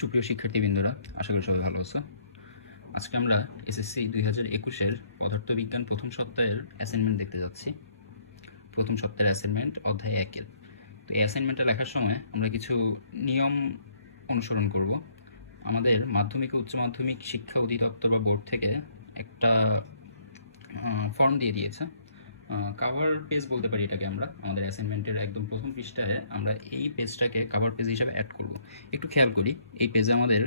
সুপ্রিয় শিক্ষার্থীবৃন্দরা, আশা করি সবাই ভালো আছো। আজকে আমরা এসএসসি 2021-এর পদার্থবিজ্ঞান প্রথম সপ্তাহের অ্যাসাইনমেন্ট দেখতে যাচ্ছি। প্রথম সপ্তাহের অ্যাসাইনমেন্ট অধ্যায় 1-এর। তো এই অ্যাসাইনমেন্টটা লেখার সময় আমরা কিছু নিয়ম অনুসরণ করব। আমাদের মাধ্যমিক ও উচ্চ মাধ্যমিক শিক্ষা অধিদপ্তর বা বোর্ড থেকে একটা ফর্ম দিয়ে দিয়েছে। কাভার পেজ বলতে পারি এটাকে আমরা। আমাদের অ্যাসাইনমেন্টের একদম প্রথম পৃষ্ঠায় আমরা এই পেজটাকে কাভার পেজ হিসাবে অ্যাড করব। একটু খেয়াল করি এই পেজে আমাদের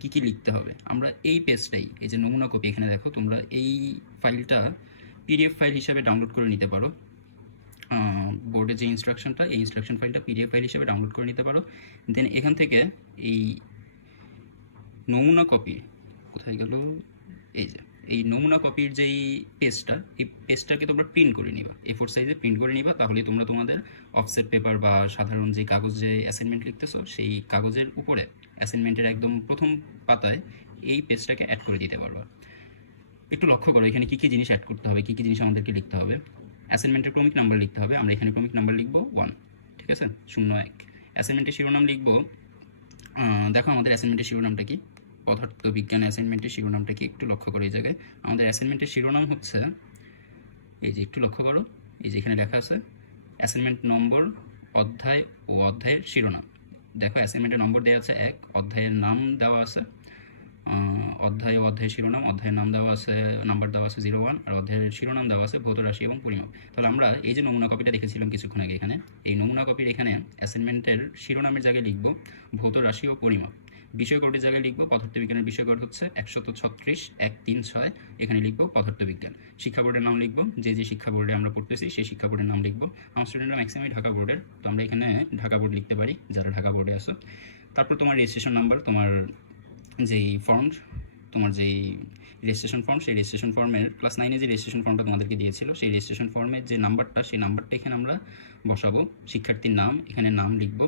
কী কী লিখতে হবে। আমরা এই পেজটাই, এই যে নমুনা কপি, এখানে দেখো তোমরা এই ফাইলটা পিডিএফ ফাইল হিসাবে ডাউনলোড করে নিতে পারো। বোর্ডের যে ইনস্ট্রাকশনটা, এই ইনস্ট্রাকশন ফাইলটা পিডিএফ ফাইল হিসাবে ডাউনলোড করে নিতে পারো। দেন এখান থেকে এই নমুনা কপি কোথায় গেল, এই যে এই নমুনা কপির যেই পেজটা, এই পেজটাকে তোমরা প্রিন্ট করে নিবা, A4 সাইজে প্রিন্ট করে নিবা। তাহলে তোমরা তোমাদের অফসেট পেপার বা সাধারণ যে কাগজ, যে অ্যাসাইনমেন্ট লিখতেছো সেই কাগজের উপরে অ্যাসাইনমেন্টের একদম প্রথম পাতায় এই পেজটাকে অ্যাড করে দিতে পারবা। একটু লক্ষ্য করো এখানে কী কী জিনিস অ্যাড করতে হবে, কী কী জিনিস আমাদেরকে লিখতে হবে। অ্যাসাইনমেন্টের ক্রমিক নাম্বার লিখতে হবে। আমরা এখানে ক্রমিক নাম্বার লিখবো 1, ঠিক আছে, 0-1। অ্যাসাইনমেন্টের শিরোনাম লিখবো, দেখো আমাদের অ্যাসাইনমেন্টের শিরোনামটা কি, পদার্থবিজ্ঞান অ্যাসাইনমেন্টের শিরোনামটা কি, একটু লক্ষ্য করো এই জায়গায়। আমাদের অ্যাসাইনমেন্টের শিরোনাম হচ্ছে, এই যে একটু লক্ষ্য করো, এই যে এখানে লেখা আছে অ্যাসাইনমেন্ট নম্বর, অধ্যায় ও অধ্যায়ের শিরোনাম। দেখো অ্যাসাইনমেন্টের নম্বর দেওয়া আছে 1, অধ্যায়ের নাম দেওয়া আছে, অধ্যায় ও অধ্যায়ের শিরোনাম, অধ্যায়ের নাম দেওয়া আছে, নাম্বার দেওয়া আছে 01, আর অধ্যায়ের শিরোনাম দেওয়া আছে ভৌত রাশি এবং পরিমাপ। তাহলে আমরা এই যে নমুনা কপিটা দেখেছিলাম কিছুক্ষণ আগে, এখানে এই নমুনা কপির এখানে অ্যাসাইনমেন্টের শিরোনামের জায়গায় লিখব ভৌত রাশি ও পরিমাপ। বিষয়কটির জায়গায় লিখব পদার্থবিজ্ঞানের বিষয়কট হচ্ছে 136-136, এখানে লিখব পদার্থবিজ্ঞান। শিক্ষা বোর্ডের নাম লিখব, যে যে শিক্ষা বোর্ডে আমরা পড়তেছি সেই শিক্ষা বোর্ডের নাম লিখব। আমার স্টুডেন্টরা ম্যাক্সিমাম ঢাকা বোর্ডের, তো আমরা এখানে ঢাকা বোর্ড লিখতে পারি যারা ঢাকা বোর্ডে আসো। তারপর তোমার রেজিস্ট্রেশন নাম্বার, তোমার যেই ফর্ম, তোমার যেই রেজিস্ট্রেশন ফর্ম, সেই রেজিস্ট্রেশন ফর্মের ক্লাস 9-এ যে রেজিস্ট্রেশন ফর্মটা তোমাদেরকে দিয়েছিল, সেই রেজিস্ট্রেশন ফর্মের যে নাম্বারটা, সেই নাম্বারটা এখানে আমরা বসাবো। শিক্ষার্থীর নাম, এখানে নাম লিখব।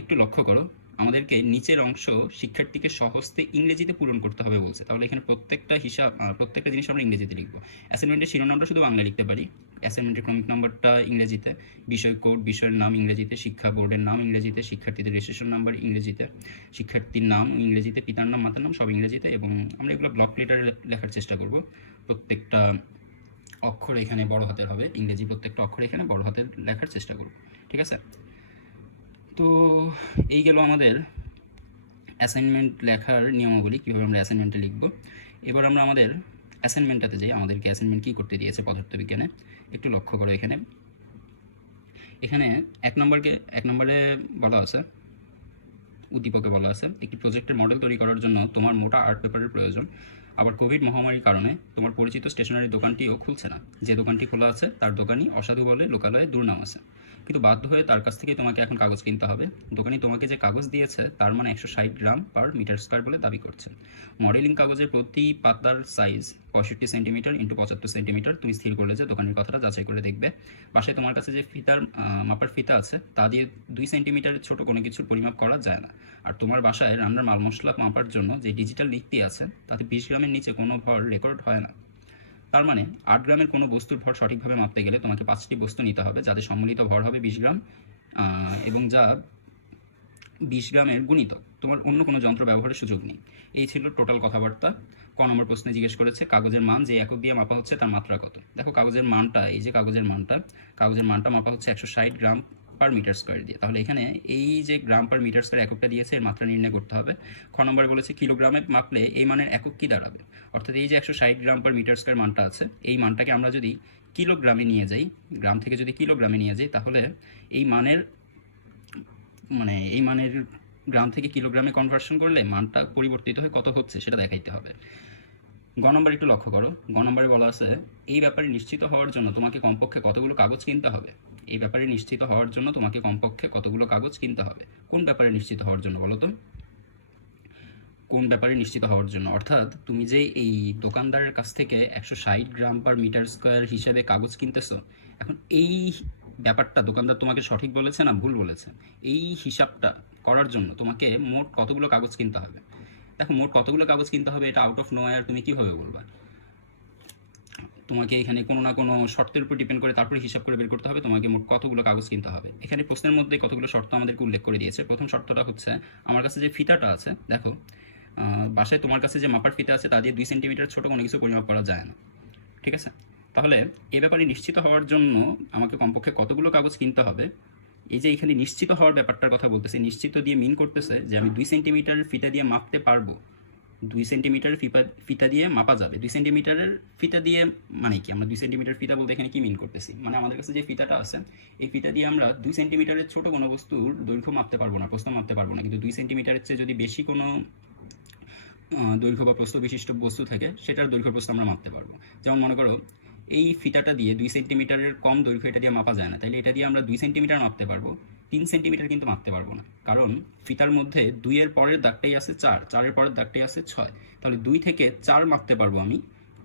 একটু লক্ষ্য করো আমাদেরকে নিচের অংশ শিক্ষার্থীকে সহজতে ইংরেজিতে পূরণ করতে হবে বলছে। তাহলে এখানে প্রত্যেকটা হিসাব, প্রত্যেকটা জিনিস আমরা ইংরেজিতে লিখব। অ্যাসাইনমেন্টের শিরোনামটা শুধু বাংলা লিখতে পারি, অ্যাসাইনমেন্টের ক্রমিক নাম্বারটা ইংরেজিতে, বিষয় কোড, বিষয়ের নাম ইংরেজিতে, শিক্ষা বোর্ডের নাম ইংরেজিতে, শিক্ষার্থীদের রেজিস্ট্রেশন নাম্বার ইংরেজিতে, শিক্ষার্থীর নাম ইংরেজিতে, পিতার নাম, মাতার নাম সব ইংরেজিতে। এবং আমরা এগুলো ব্লক লেটারে লেখার চেষ্টা করব। প্রত্যেকটা অক্ষর এখানে বড় হাতের হবে, ইংরেজি প্রত্যেকটা অক্ষর এখানে বড় হাতের লেখার চেষ্টা করব, ঠিক আছে। তো এই গেল আমাদের অ্যাসাইনমেন্ট লেখার নিয়মাবলী, কীভাবে আমরা অ্যাসাইনমেন্টে লিখব। এবার আমরা আমাদের অ্যাসাইনমেন্টটাতে যাই। আমাদেরকে অ্যাসাইনমেন্ট কী করতে দিয়েছে পদার্থবিজ্ঞানে, একটু লক্ষ্য করো এখানে। এখানে 1 নম্বরে বলা আছে, উদ্দীপকে বলা আছে, একটি প্রজেক্টের মডেল তৈরি করার জন্য তোমার মোটা আর্ট পেপারের প্রয়োজন। আবার কোভিড মহামারীর কারণে তোমার পরিচিত স্টেশনারি দোকানটিও খুলছে না। যে দোকানটি খোলা আছে তার দোকানই অসাধু বলে লোকালয়ে দুর্নাম আছে, কিন্তু বাধ্য হয়ে তার কাছ থেকে তোমাকে এখন কাগজ কিনতে হবে। দোকানি তোমাকে যে কাগজ দিয়েছে তার মানে 160 গ্রাম পার মিটার স্কয়ার বলে দাবি করছে। মডেলিং কাগজের প্রতি পাতার সাইজ 65 সেন্টিমিটার × 75 সেন্টিমিটার। তুমি স্থির করলে যে দোকানের কথাটা যাচাই করে দেখবে। বাসায় তোমার কাছে যে ফিতার মাপার ফিতা আছে তা দিয়ে 2 সেন্টিমিটারের ছোটো কোনো কিছুর পরিমাপ করা যায় না। আর তোমার বাসায় রান্নার মাল মশলা মাপার জন্য যে ডিজিটাল লিখতি আছে তাতে 20 গ্রামের নিচে কোনো ভর রেকর্ড হয় না। তার মানে 8 গ্রামের কোনো বস্তুর ভর সঠিকভাবে মাপতে গেলে তোমাকে 5টি বস্তু নিতে হবে যাদের সম্মিলিত ভর হবে 20 গ্রাম, এবং যা 20 গ্রামের গুণিতক। তোমার অন্য কোনো যন্ত্র ব্যবহারের সুযোগ নেই। এই ছিল টোটাল কথাবার্তা। ক নম্বর প্রশ্নে জিজ্ঞেস করেছে কাগজের মান যে একক দিয়ে মাপা হচ্ছে তার মাত্রা কত। দেখো কাগজের মানটা, এই যে কাগজের মানটা মাপা হচ্ছে 160 গ্রাম পার মিটার স্কয়ার দিয়ে। তাহলে এখানে এই যে গ্রাম পার মিটার স্কয়ার এককটা দিয়েছে, এর মাত্রা নির্ণয় করতে হবে। খ নম্বরে বলেছে কিলোগ্রামে মাপলে এই মানের একক কী দাঁড়াবে। অর্থাৎ এই যে 160 গ্রাম পার মিটার স্কয়ার মানটা আছে, এই মানটাকে আমরা যদি কিলোগ্রামে নিয়ে যাই, গ্রাম থেকে যদি কিলোগ্রামে নিয়ে যাই, তাহলে এই মানের গ্রাম থেকে কিলোগ্রামে কনভার্সন করলে মানটা পরিবর্তিত হয়ে কত হচ্ছে সেটা দেখাইতে হবে। গ নম্বর একটু লক্ষ্য করো, গ নম্বরে বলা আছে এই ব্যাপারে নিশ্চিত হওয়ার জন্য তোমাকে কমপক্ষে কতগুলো কাগজ কিনতে হবে। এই ব্যাপারে নিশ্চিত হওয়ার জন্য তোমাকে কমপক্ষে কতগুলো কাগজ কিনতে হবে। কোন ব্যাপারে নিশ্চিত হওয়ার জন্য বলো তো, কোন ব্যাপারে নিশ্চিত হওয়ার জন্য? অর্থাৎ তুমি যে এই দোকানদারের কাছ থেকে 160 গ্রাম পার মিটার স্কয়ার হিসাবে কাগজ কিনতেছো, এখন এই ব্যাপারটা দোকানদার তোমাকে সঠিক বলেছে না ভুল বলেছে, এই হিসাবটা করার জন্য তোমাকে মোট কতগুলো কাগজ কিনতে হবে। দেখো মোট কতগুলো কাগজ কিনতে হবে এটা আউট অফ নোয়ার তুমি কীভাবে বলবা। তোমাকে এখানে কোনো না কোনো শর্তের উপর ডিপেন্ড করে তারপরে হিসাব করে বের করতে হবে তোমাকে মোট কতগুলো কাগজ কিনতে হবে। এখানে প্রশ্নের মধ্যে কতগুলো শর্ত আমাদেরকে উল্লেখ করে দিয়েছে। প্রথম শর্তটা হচ্ছে আমার কাছে যে ফিতাটা আছে, দেখো বাসায় তোমার কাছে যে মাপার ফিতা আছে তা দিয়ে 2 সেন্টিমিটার ছোটো কোনো কিছু পরিমাপ করা যায় না, ঠিক আছে? তাহলে এ ব্যাপারে নিশ্চিত হওয়ার জন্য আমাকে কমপক্ষে কতগুলো কাগজ কিনতে হবে। এই যে এখানে নিশ্চিত হওয়ার ব্যাপারটার কথা বলতেছে, নিশ্চিত দিয়ে মিন করতেছে যে আমি 2 সেন্টিমিটার ফিতা দিয়ে মাপতে পারবো। 2 সেন্টিমিটার ফিতা দিয়ে মাপা যাবে। 2 সেন্টিমিটারের ফিতা দিয়ে মানে কি, আমরা 2 সেন্টিমিটার ফিতা বলতে এখানে কি মিন করতেছি, মানে আমাদের কাছে যে ফিতাটা আছে এই ফিতা দিয়ে আমরা 2 সেন্টিমিটারের ছোট কোনো বস্তুর দৈর্ঘ্য মাপতে পারবো না, প্রস্থ মাপতে পারবো না। কিন্তু 2 সেন্টিমিটারের চেয়ে যদি বেশি কোনো দৈর্ঘ্য বা প্রস্থ বিশিষ্ট বস্তু থাকে সেটার দৈর্ঘ্য প্রস্থ আমরা মাপতে পারবো। যেমন মনে করো এই ফিতাটা দিয়ে 2 সেন্টিমিটারের কম দৈর্ঘ্য এটা দিয়ে মাপা যায় না, তাইলে এটা দিয়ে আমরা 2 সেন্টিমিটার মাপতে পারবো, 3 সেন্টিমিটার কিন্তু মাপতে পারবো না। কারণ ফিতার মধ্যে 2 এর পরের দাগটাই আছে 4, 4 এর পরের দাগটাই আছে 6, তাহলে 2 থেকে 4 মাপতে পারবো আমি,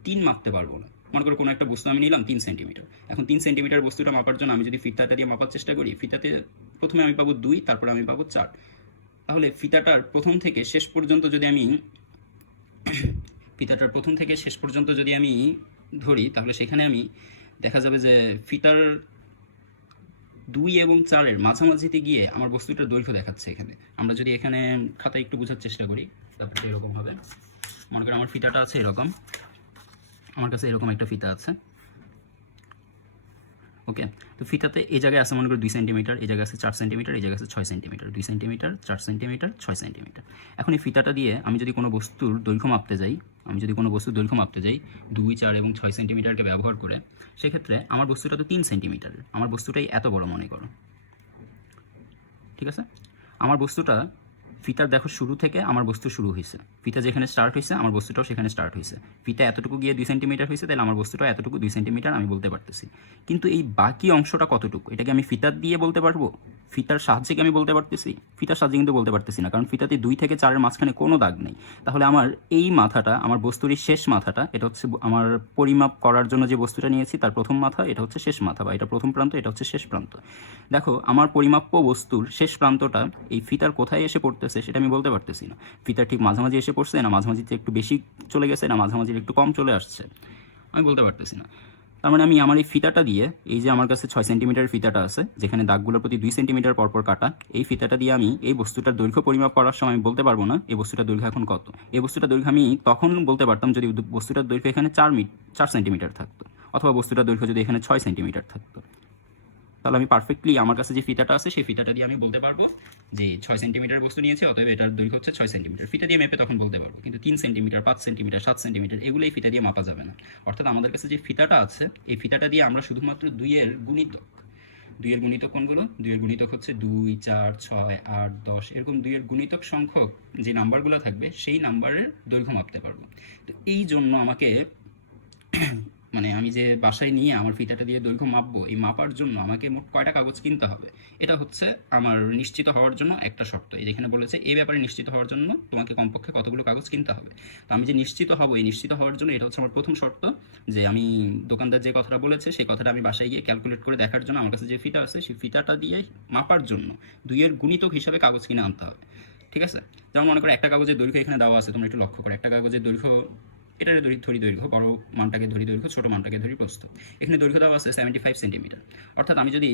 3 মাপতে পারবো না। মনে করো কোনো একটা বস্তু আমি নিলাম 3 সেন্টিমিটার, এখন 3 সেন্টিমিটার বস্তুটা মাপার জন্য আমি যদি ফিতাটা দিয়ে মাপার চেষ্টা করি, ফিতাতে প্রথমে আমি পাবো 2, তারপরে আমি পাবো 4। তাহলে ফিতাটার প্রথম থেকে শেষ পর্যন্ত যদি আমি ধরি, তাহলে সেখানে আমি দেখা যাবে যে ফিতার 2 এবং 4-এর মাঝামাঝিতে গিয়ে আমার বস্তুটার দৈর্ঘ্য দেখাচ্ছে। এখানে আমরা যদি এখানে খাতায় একটু বোঝার চেষ্টা করি, ব্যাপারটা এরকম হবে। মনে করি আমার ফিতাটা আছে এরকম, আমার কাছে এরকম একটা ফিতা আছে, ওকে? তো ফিতাতে এই জায়গায় আছে মনে করি 2 সেন্টিমিটার, এই জায়গায় আছে 4 সেন্টিমিটার, এই জায়গায় আছে 6 সেন্টিমিটার, 2 সেন্টিমিটার, 4 সেন্টিমিটার, 6 সেন্টিমিটার। এখন এই ফিতাটা দিয়ে আমি যদি কোনো বস্তুর দৈর্ঘ্য মাপতে যাই, 2, 4 এবং 6 সেন্টিমিটারকে ব্যবহার করে, সেক্ষেত্রে আমার বস্তুটা তো 3 সেন্টিমিটার, আমার বস্তুটাই এত বড় মনে করো, ঠিক আছে? আমার বস্তুটা ফিতার দেখো শুরু থেকে আমার বস্তু শুরু হয়েছে, ফিতা যেখানে স্টার্ট হয়েছে আমার বস্তুটাও সেখানে স্টার্ট হয়েছে। ফিতা এতটুকু গিয়ে 2 সেন্টিমিটার হয়েছে, তাহলে আমার বস্তুটাও এতটুকু 2 সেন্টিমিটার আমি বলতে পারতেছি। কিন্তু এই বাকি অংশটা কতটুকু, এটাকে আমি ফিতার দিয়ে বলতে পারবো? ফিতার সাহায্যে কি আমি বলতে পারতেছি? ফিতার সাহায্যে কিন্তু বলতে পারতেছি না, কারণ ফিতাতে 2 থেকে 4-এর মাঝখানে কোনো দাগ নেই। তাহলে আমার এই মাথাটা, আমার বস্তুর এই শেষ মাথাটা, এটা হচ্ছে আমার পরিমাপ করার জন্য যে বস্তুটা নিয়েছি তার প্রথম মাথা, এটা হচ্ছে শেষ মাথা, বা এটা প্রথম প্রান্ত, এটা হচ্ছে শেষ প্রান্ত। দেখো আমার পরিমাপ্য বস্তুর শেষ প্রান্তটা এই ফিতার কোথায় এসে পড়তেছে সেটা আমি বলতে পারতেছি না। ফিতার ঠিক মাঝামাঝি এসে পড়ছে, না মাঝামাঝিতে একটু বেশি চলে গেছে, না মাঝামাঝির একটু কম চলে আসছে, আমি বলতে পারতেছি না। তার মানে আমি আমার এই ফিতাটা দিয়ে, এই যে আমার কাছে 6 সেন্টিমিটার ফিতাটা আছে যেখানে দাগগুলোর প্রতি 2 সেন্টিমিটার পরপর কাটা, এই ফিতাটা দিয়ে আমি এই বস্তুটার দৈর্ঘ্য পরিমাপ করার সময় আমি বলতে পারবো না এই বস্তুটার দৈর্ঘ্য এখন কত। এই বস্তুটার দৈর্ঘ্য আমি তখন বলতে পারতাম যদি বস্তুটার দৈর্ঘ্য এখানে 4 সেন্টিমিটার থাকতো, অথবা বস্তুটার দৈর্ঘ্য যদি এখানে 6 সেন্টিমিটার থাকতো। তাহলে আমি পারফেক্টলি আমার কাছে যে ফিতাটা আছে সেই ফিতাটা দিয়ে আমি বলতে পারবো যে 6 সেন্টিমিটার বস্তু নিয়েছে, অতএব এটার দৈর্ঘ্য হচ্ছে 6 সেন্টিমিটার। ফিতা দিয়ে মেপে তখন বলতে পারবো, কিন্তু 3 সেন্টিমিটার, 5 সেন্টিমিটার, 7 সেন্টিমিটার এগুলো এই ফিতা দিয়ে মাপা যাবে না। অর্থাৎ আমাদের কাছে যে ফিতাটা আছে এই ফিতাটা দিয়ে আমরা শুধুমাত্র 2-এর গুণিতক কোনগুলো? 2-এর গুণিতক হচ্ছে 2, 4, 6, 8, 10 এরকম 2-এর গুণিতক সংখ্যক যে নাম্বারগুলো থাকবে সেই নাম্বারের দৈর্ঘ্য মাপতে পারবো। তো এই জন্য আমাকে মানে আমি যে বাসায় নিয়ে আমার ফিতাটা দিয়ে দৈর্ঘ্য মাপবো, এই মাপার জন্য আমাকে মোট কয়টা কাগজ কিনতে হবে, এটা হচ্ছে আমার নিশ্চিত হওয়ার জন্য একটা শর্ত। এই যেখানে বলেছে এই ব্যাপারে নিশ্চিত হওয়ার জন্য তোমাকে কমপক্ষে কতগুলো কাগজ কিনতে হবে। তো আমি যে নিশ্চিত হব, এই নিশ্চিত হওয়ার জন্য এটা হচ্ছে আমার প্রথম শর্ত, যে আমি দোকানদার যে কথাটা বলেছে সেই কথাটা আমি বাসায় গিয়ে ক্যালকুলেট করে দেখার জন্য আমার কাছে যে ফিতা আছে সেই ফিতাটা দিয়ে মাপার জন্য 2-এর গুণিতক হিসাবে কাগজ কিনে আনতে হবে, ঠিক আছে? যেমন মনে করো একটা কাগজের দৈর্ঘ্য এখানে দেওয়া আছে, তোমরা একটু লক্ষ্য করো, একটা কাগজের দৈর্ঘ্য, এটার ধরি দৈর্ঘ্য, বড় মানটাকে ধরি দৈর্ঘ্য, ছোটো মানটাকে ধরি প্রস্থ। এখানে দৈর্ঘ্য দেওয়া আছে 75 সেন্টিমিটার। অর্থাৎ আমি যদি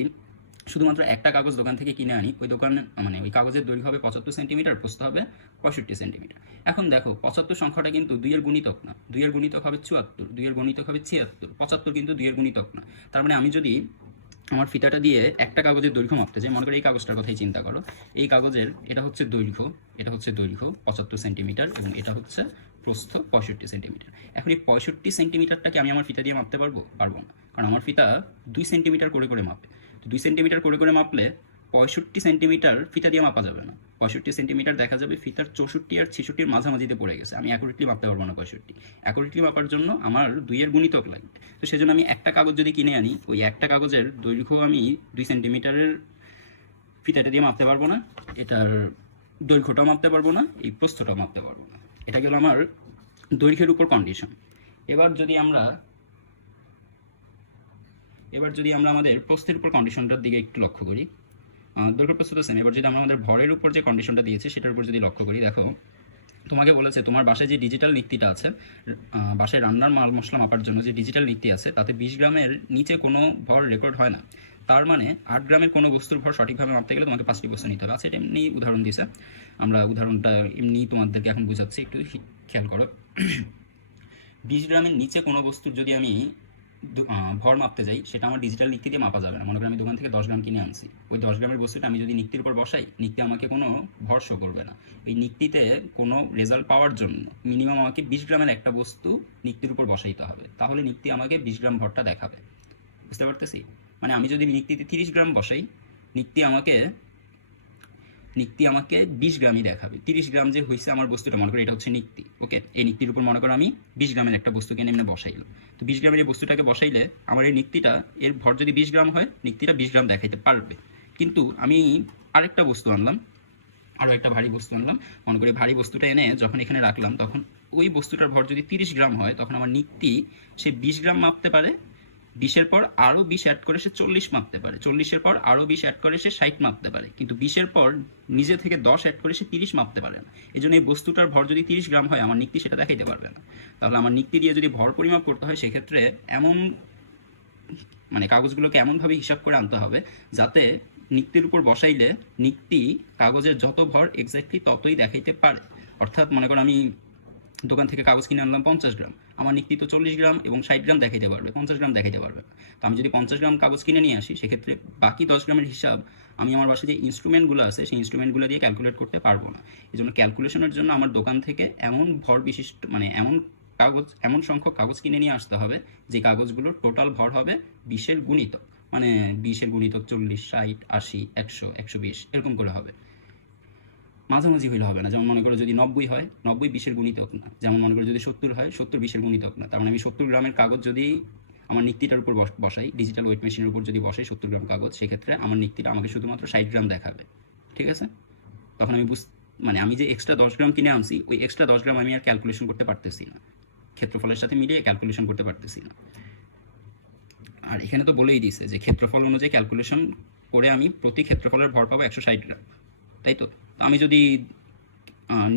শুধুমাত্র একটা কাগজ দোকান থেকে কিনে আনি, ওই দোকান মানে ওই কাগজের দৈর্ঘ্য হবে 75 সেন্টিমিটার, প্রস্থ হবে 65 সেন্টিমিটার। এখন দেখো 75 সংখ্যাটা কিন্তু 2-এর গুণিতক না, 2-এর গুণিতক হবে 74, 2-এর গুণিতক হবে 76, 75 কিন্তু 2-এর গুণিতক না। তার মানে আমি যদি আমার ফিতাটা দিয়ে একটা কাগজের দৈর্ঘ্য মাপতে চাই, মনে করি এই কাগজটার কথাই চিন্তা করো, এই কাগজের এটা হচ্ছে দৈর্ঘ্য, 75 সেন্টিমিটার এবং এটা হচ্ছে প্রস্থ 65 সেন্টিমিটার। এখন এই 65 সেন্টিমিটারটাকে আমি আমার ফিতা দিয়ে মাপতে পারবো না, কারণ আমার ফিতা 2 সেন্টিমিটার করে মাপে। তো 2 সেন্টিমিটার করে মাপলে 65 সেন্টিমিটার ফিতা দিয়ে মাপা যাবে না। 65 সেন্টিমিটার দেখা যাবে ফিতার 64 আর 66-র মাঝামাঝিতে পড়ে গেছে, আমি অ্যাকুরেটলি মাপতে পারবো না। 65 অ্যাকুরেটলি মাপার জন্য আমার 2-এর গুণিতক লাগবে। তো সেজন্য আমি একটা কাগজ যদি কিনে আনি, ওই একটা কাগজের দৈর্ঘ্য আমি 2 সেন্টিমিটারের ফিতাটা দিয়ে মাপতে পারবো না, এটার দৈর্ঘ্যটাও মাপতে পারবো না, এই প্রস্থটাও মাপতে পারবো না। এটা গেল আমার দৈর্ঘ্যের উপর কন্ডিশন। এবার যদি আমরা আমাদের প্রস্থের উপর কন্ডিশনটার দিকে একটু লক্ষ্য করি, দৈর্ঘ্য প্রস্থ তো সেম। এবার যদি আমরা আমাদের ভরের উপর যে কন্ডিশনটা দিয়েছি সেটার উপর যদি লক্ষ্য করি, দেখো তোমাকে বলেছে তোমার বাসায় যে ডিজিটাল লিখতিটা আছে, বাসায় রান্নার মাল মশলা মাপার জন্য যে ডিজিটাল লিখতি আছে তাতে 20 গ্রামের নিচে কোনো ভর রেকর্ড হয় না। তার মানে 8 গ্রামের কোনো বস্তুর ভর সঠিকভাবে মাপতে গেলে তোমাকে 5টি বস্তু নিতে হবে। আচ্ছা, এটা এমনি উদাহরণ দিয়েছে, আমরা উদাহরণটা এমনি তোমাদেরকে এখন বোঝাচ্ছি, একটু খেয়াল করো। 20 গ্রামের নিচে কোনো বস্তুর যদি আমি ভর মাপতে যাই, সেটা আমার ডিজিটাল নিক্তি দিয়ে মাপা যাবে না। মনে করি আমি দোকান থেকে 10 গ্রাম কিনে আনছি, ওই 10 গ্রামের বস্তুটা আমি যদি নিক্তির উপর বসাই, নিক্তি আমাকে কোনো ভর শো করবে না। এই নিক্তিতে কোনো রেজাল্ট পাওয়ার জন্য মিনিমাম আমাকে 20 গ্রামের একটা বস্তু নিক্তির উপর বসাইতে হবে, তাহলে নিক্তি আমাকে 20 গ্রাম ভরটা দেখাবে। বুঝতে পারতেছি? মানে আমি যদি নিক্তিতে 30 গ্রাম বসাই, নিক্তি আমাকে 20 গ্রামই দেখাবে। 30 গ্রাম যে হয়েছে আমার বস্তুটা, মনে করি এটা হচ্ছে নিক্তি। ওকে, এই নিক্তির উপর মনে করো আমি 20 গ্রামের একটা বস্তুকে এমনি বসাইলাম। তো 20 গ্রামের এই বস্তুটাকে বসাইলে আমার এই নিক্তিটা, এর ভর যদি 20 গ্রাম হয়, নিক্তিটা 20 গ্রাম দেখাইতে পারবে। কিন্তু আমি আরেকটা বস্তু আনলাম, আরও একটা ভারী বস্তু আনলাম, মনে করি ভারী বস্তুটা এনে যখন এখানে রাখলাম, তখন ওই বস্তুটার ভর যদি 30 গ্রাম হয়, তখন আমার নিক্তি সে 20 গ্রাম মাপতে পারে, 20-এর পর আরও 20 অ্যাড করে সে 40 মাপতে পারে, 40-এর পর আরও 20 অ্যাড করে সে 60 মাপতে পারে, কিন্তু 20-এর পর নিজে থেকে 10 অ্যাড করে সে 30 মাপতে পারে না। এই জন্য এই বস্তুটার ভর যদি 30 গ্রাম হয়, আমার নিক্তি সেটা দেখাইতে পারবে না। তাহলে আমার নিক্তি দিয়ে যদি ভর পরিমাপ করতে হয়, সেক্ষেত্রে এমন মানে কাগজগুলোকে এমনভাবে হিসাব করে আনতে হবে যাতে নিক্তির উপর বসাইলে নিক্তি কাগজের যত ভর এক্স্যাক্টলি ততই দেখাইতে পারে। অর্থাৎ মনে করো আমি দোকান থেকে কাগজ কিনে আনলাম 50 গ্রাম, আমার নিক্তি তো 40 গ্রাম এবং 60 গ্রাম দেখাইতে পারবে, 50 গ্রাম দেখাইতে পারবে। তো আমি যদি 50 গ্রাম কাগজ কিনে নিয়ে আসি, সেক্ষেত্রে বাকি 10 গ্রামের হিসাব আমি আমার বাসায় যে ইনস্ট্রুমেন্টগুলো আছে সেই ইনস্ট্রুমেন্টগুলো দিয়ে ক্যালকুলেট করতে পারবো না। এই জন্য ক্যালকুলেশনের জন্য আমার দোকান থেকে এমন ভর বিশিষ্ট, মানে এমন সংখ্যক কাগজ কিনে নিয়ে আসতে হবে যে কাগজগুলোর টোটাল ভর হবে 20-এর গুণিতক, মানে 20-এর গুণিতক 40, 60, 80, 100, 120 এরকম করে হবে। মাঝামাঝি হইলে হবে না। যেমন মনে করো যদি 90 হয়, 90 20-এর গুণিতক না। যেমন মনে করো যদি 70 হয়, 70 20-এর গুণিতক না। তার মানে আমি 70 গ্রামের কাগজ যদি আমার নিক্তিটার উপর বসাই, ডিজিটাল ওয়েট মেশিনের উপর যদি বসাই 70 গ্রাম কাগজ, সেক্ষেত্রে আমার নিক্তিটা আমাকে শুধুমাত্র 60 গ্রাম দেখাবে। ঠিক আছে? তখন আমি মানে আমি যে এক্সট্রা 10 গ্রাম কিনে আনছি, ওই এক্সট্রা 10 গ্রাম আমি আর ক্যালকুলেশন করতে পারতেছি না, ক্ষেত্রফলের সাথে মিলিয়ে ক্যালকুলেশন করতে পারতেছি না। আর এখানে তো বলেই দিছে যে ক্ষেত্রফল অনুযায়ী ক্যালকুলেশন করে আমি প্রতি ক্ষেত্রফলের ভর পাবো 160 গ্রাম, তাই তো? তো আমি যদি